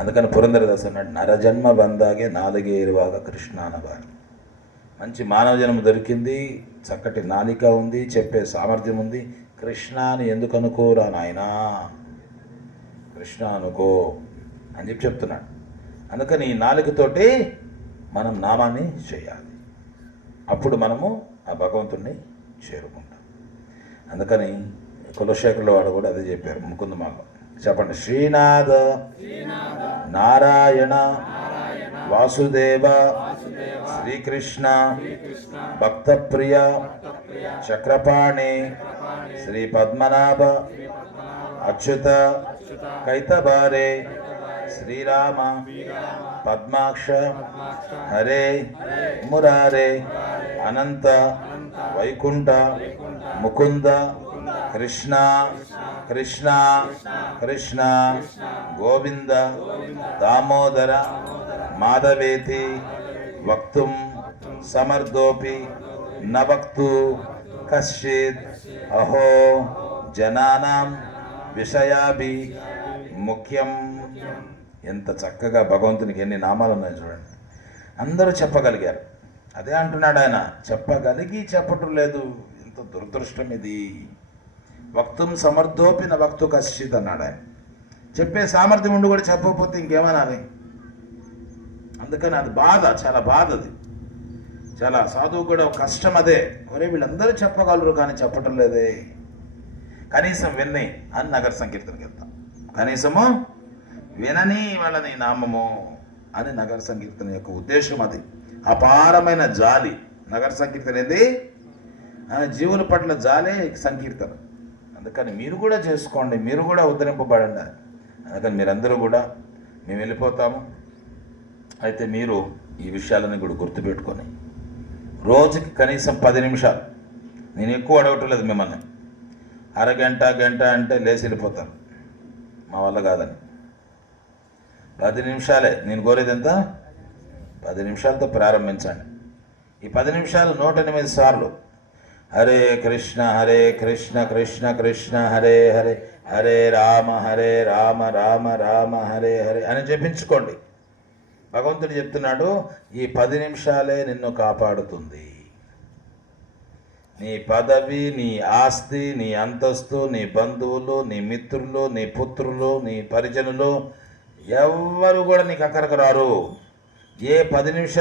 అందుకని పురంధరదాస్ అన్నాడు, నరజన్మ బందాగే నాలుగే ఇరువాగ కృష్ణ అనవారు. మంచి మానవ జన్మ దొరికింది, చక్కటి నాలిక ఉంది, చెప్పే సామర్థ్యం ఉంది. కృష్ణ అని ఎందుకు అనుకోరా నాయనా, కృష్ణ అనుకో అని చెప్తున్నాడు. అందుకని ఈ నాలుకతోటి మనం నామాన్ని చేయాలి. అప్పుడు మనము ఆ భగవంతుణ్ణి చేరుకుంటాం. అందుకని కులశేఖరుల వాడు కూడా అదే చెప్పారు. ముకుంద మాకు చెప్పండి. శ్రీనాథ నారాయణ వాసుదేవ శ్రీకృష్ణ భక్తప్రియ చక్రపాణి శ్రీ పద్మనాభ అచ్యుత కైతబారే శ్రీరామ పద్మాక్ష హరే మురారే అనంత వైకుంఠ ముకుంద కృష్ణ కృష్ణ కృష్ణ గోవింద దామోదర మాధవేతి వక్తుం సమర్థోపి న వక్తు కశ్చిత్ అహో జనానాం విషయాభి ముఖ్యం. ఎంత చక్కగా భగవంతునికి ఎన్ని నామాలు ఉన్నాయి చూడండి. అందరూ చెప్పగలిగారు. అదే అంటున్నాడు ఆయన, చెప్పగలిగి చెప్పటం లేదు. ఎంత దురదృష్టం ఇది. వక్తుం సమర్థోపి న వక్తు కశ్చిత్ అన్నాడు ఆయన. చెప్పే సామర్థ్యం ఉండి కూడా చెప్పకపోతే ఇంకేమనాలి? అందుకని అది బాధ, చాలా బాధ. అది చాలా సాధువు కూడా కష్టం అదే. ఒరే వీళ్ళందరూ చెప్పగలరు కానీ చెప్పటం లేదే, కనీసం విన్ని అని నగర సంకీర్తనకి వెళ్తాం. కనీసము వినని వాళ్ళని నామము అని నగర సంకీర్తన యొక్క ఉద్దేశం. అది అపారమైన జాలి. నగర సంకీర్తన ఏంది? జీవుల పట్ల జాలే సంకీర్తన. అందుకని మీరు కూడా చేసుకోండి, మీరు కూడా ఉద్ధరింపబడండి. అందుకని మీరందరూ కూడా మేము వెళ్ళిపోతాము. అయితే మీరు ఈ విషయాలని కూడా గుర్తుపెట్టుకొని రోజుకి కనీసం 10 నిమిషాలు, నేను ఎక్కువ అడగటం లేదు మిమ్మల్ని, అరగంట గంట అంటే లేచి వెళ్ళిపోతారు, మా వల్ల కాదని. 10 నిమిషాలే నేను కోరేది. ఎంత? 10 నిమిషాలతో ప్రారంభించండి. ఈ 10 నిమిషాలు 108 సార్లు హరే కృష్ణ కృష్ణ కృష్ణ హరే హరే హరే రామ రామ రామ హరే హరే అని జపించుకోండి. భగవంతుడు చెప్తున్నాడు, ఈ 10 నిమిషాలే నిన్ను కాపాడుతుంది. నీ పదవి, నీ ఆస్తి, నీ అంతస్తు, నీ బంధువులు, నీ మిత్రులు, నీ పుత్రులు, నీ పరిజనులు ఎవ్వరు కూడా నీకు అక్కడికి రారు. ఏ 10 నిమిషాలు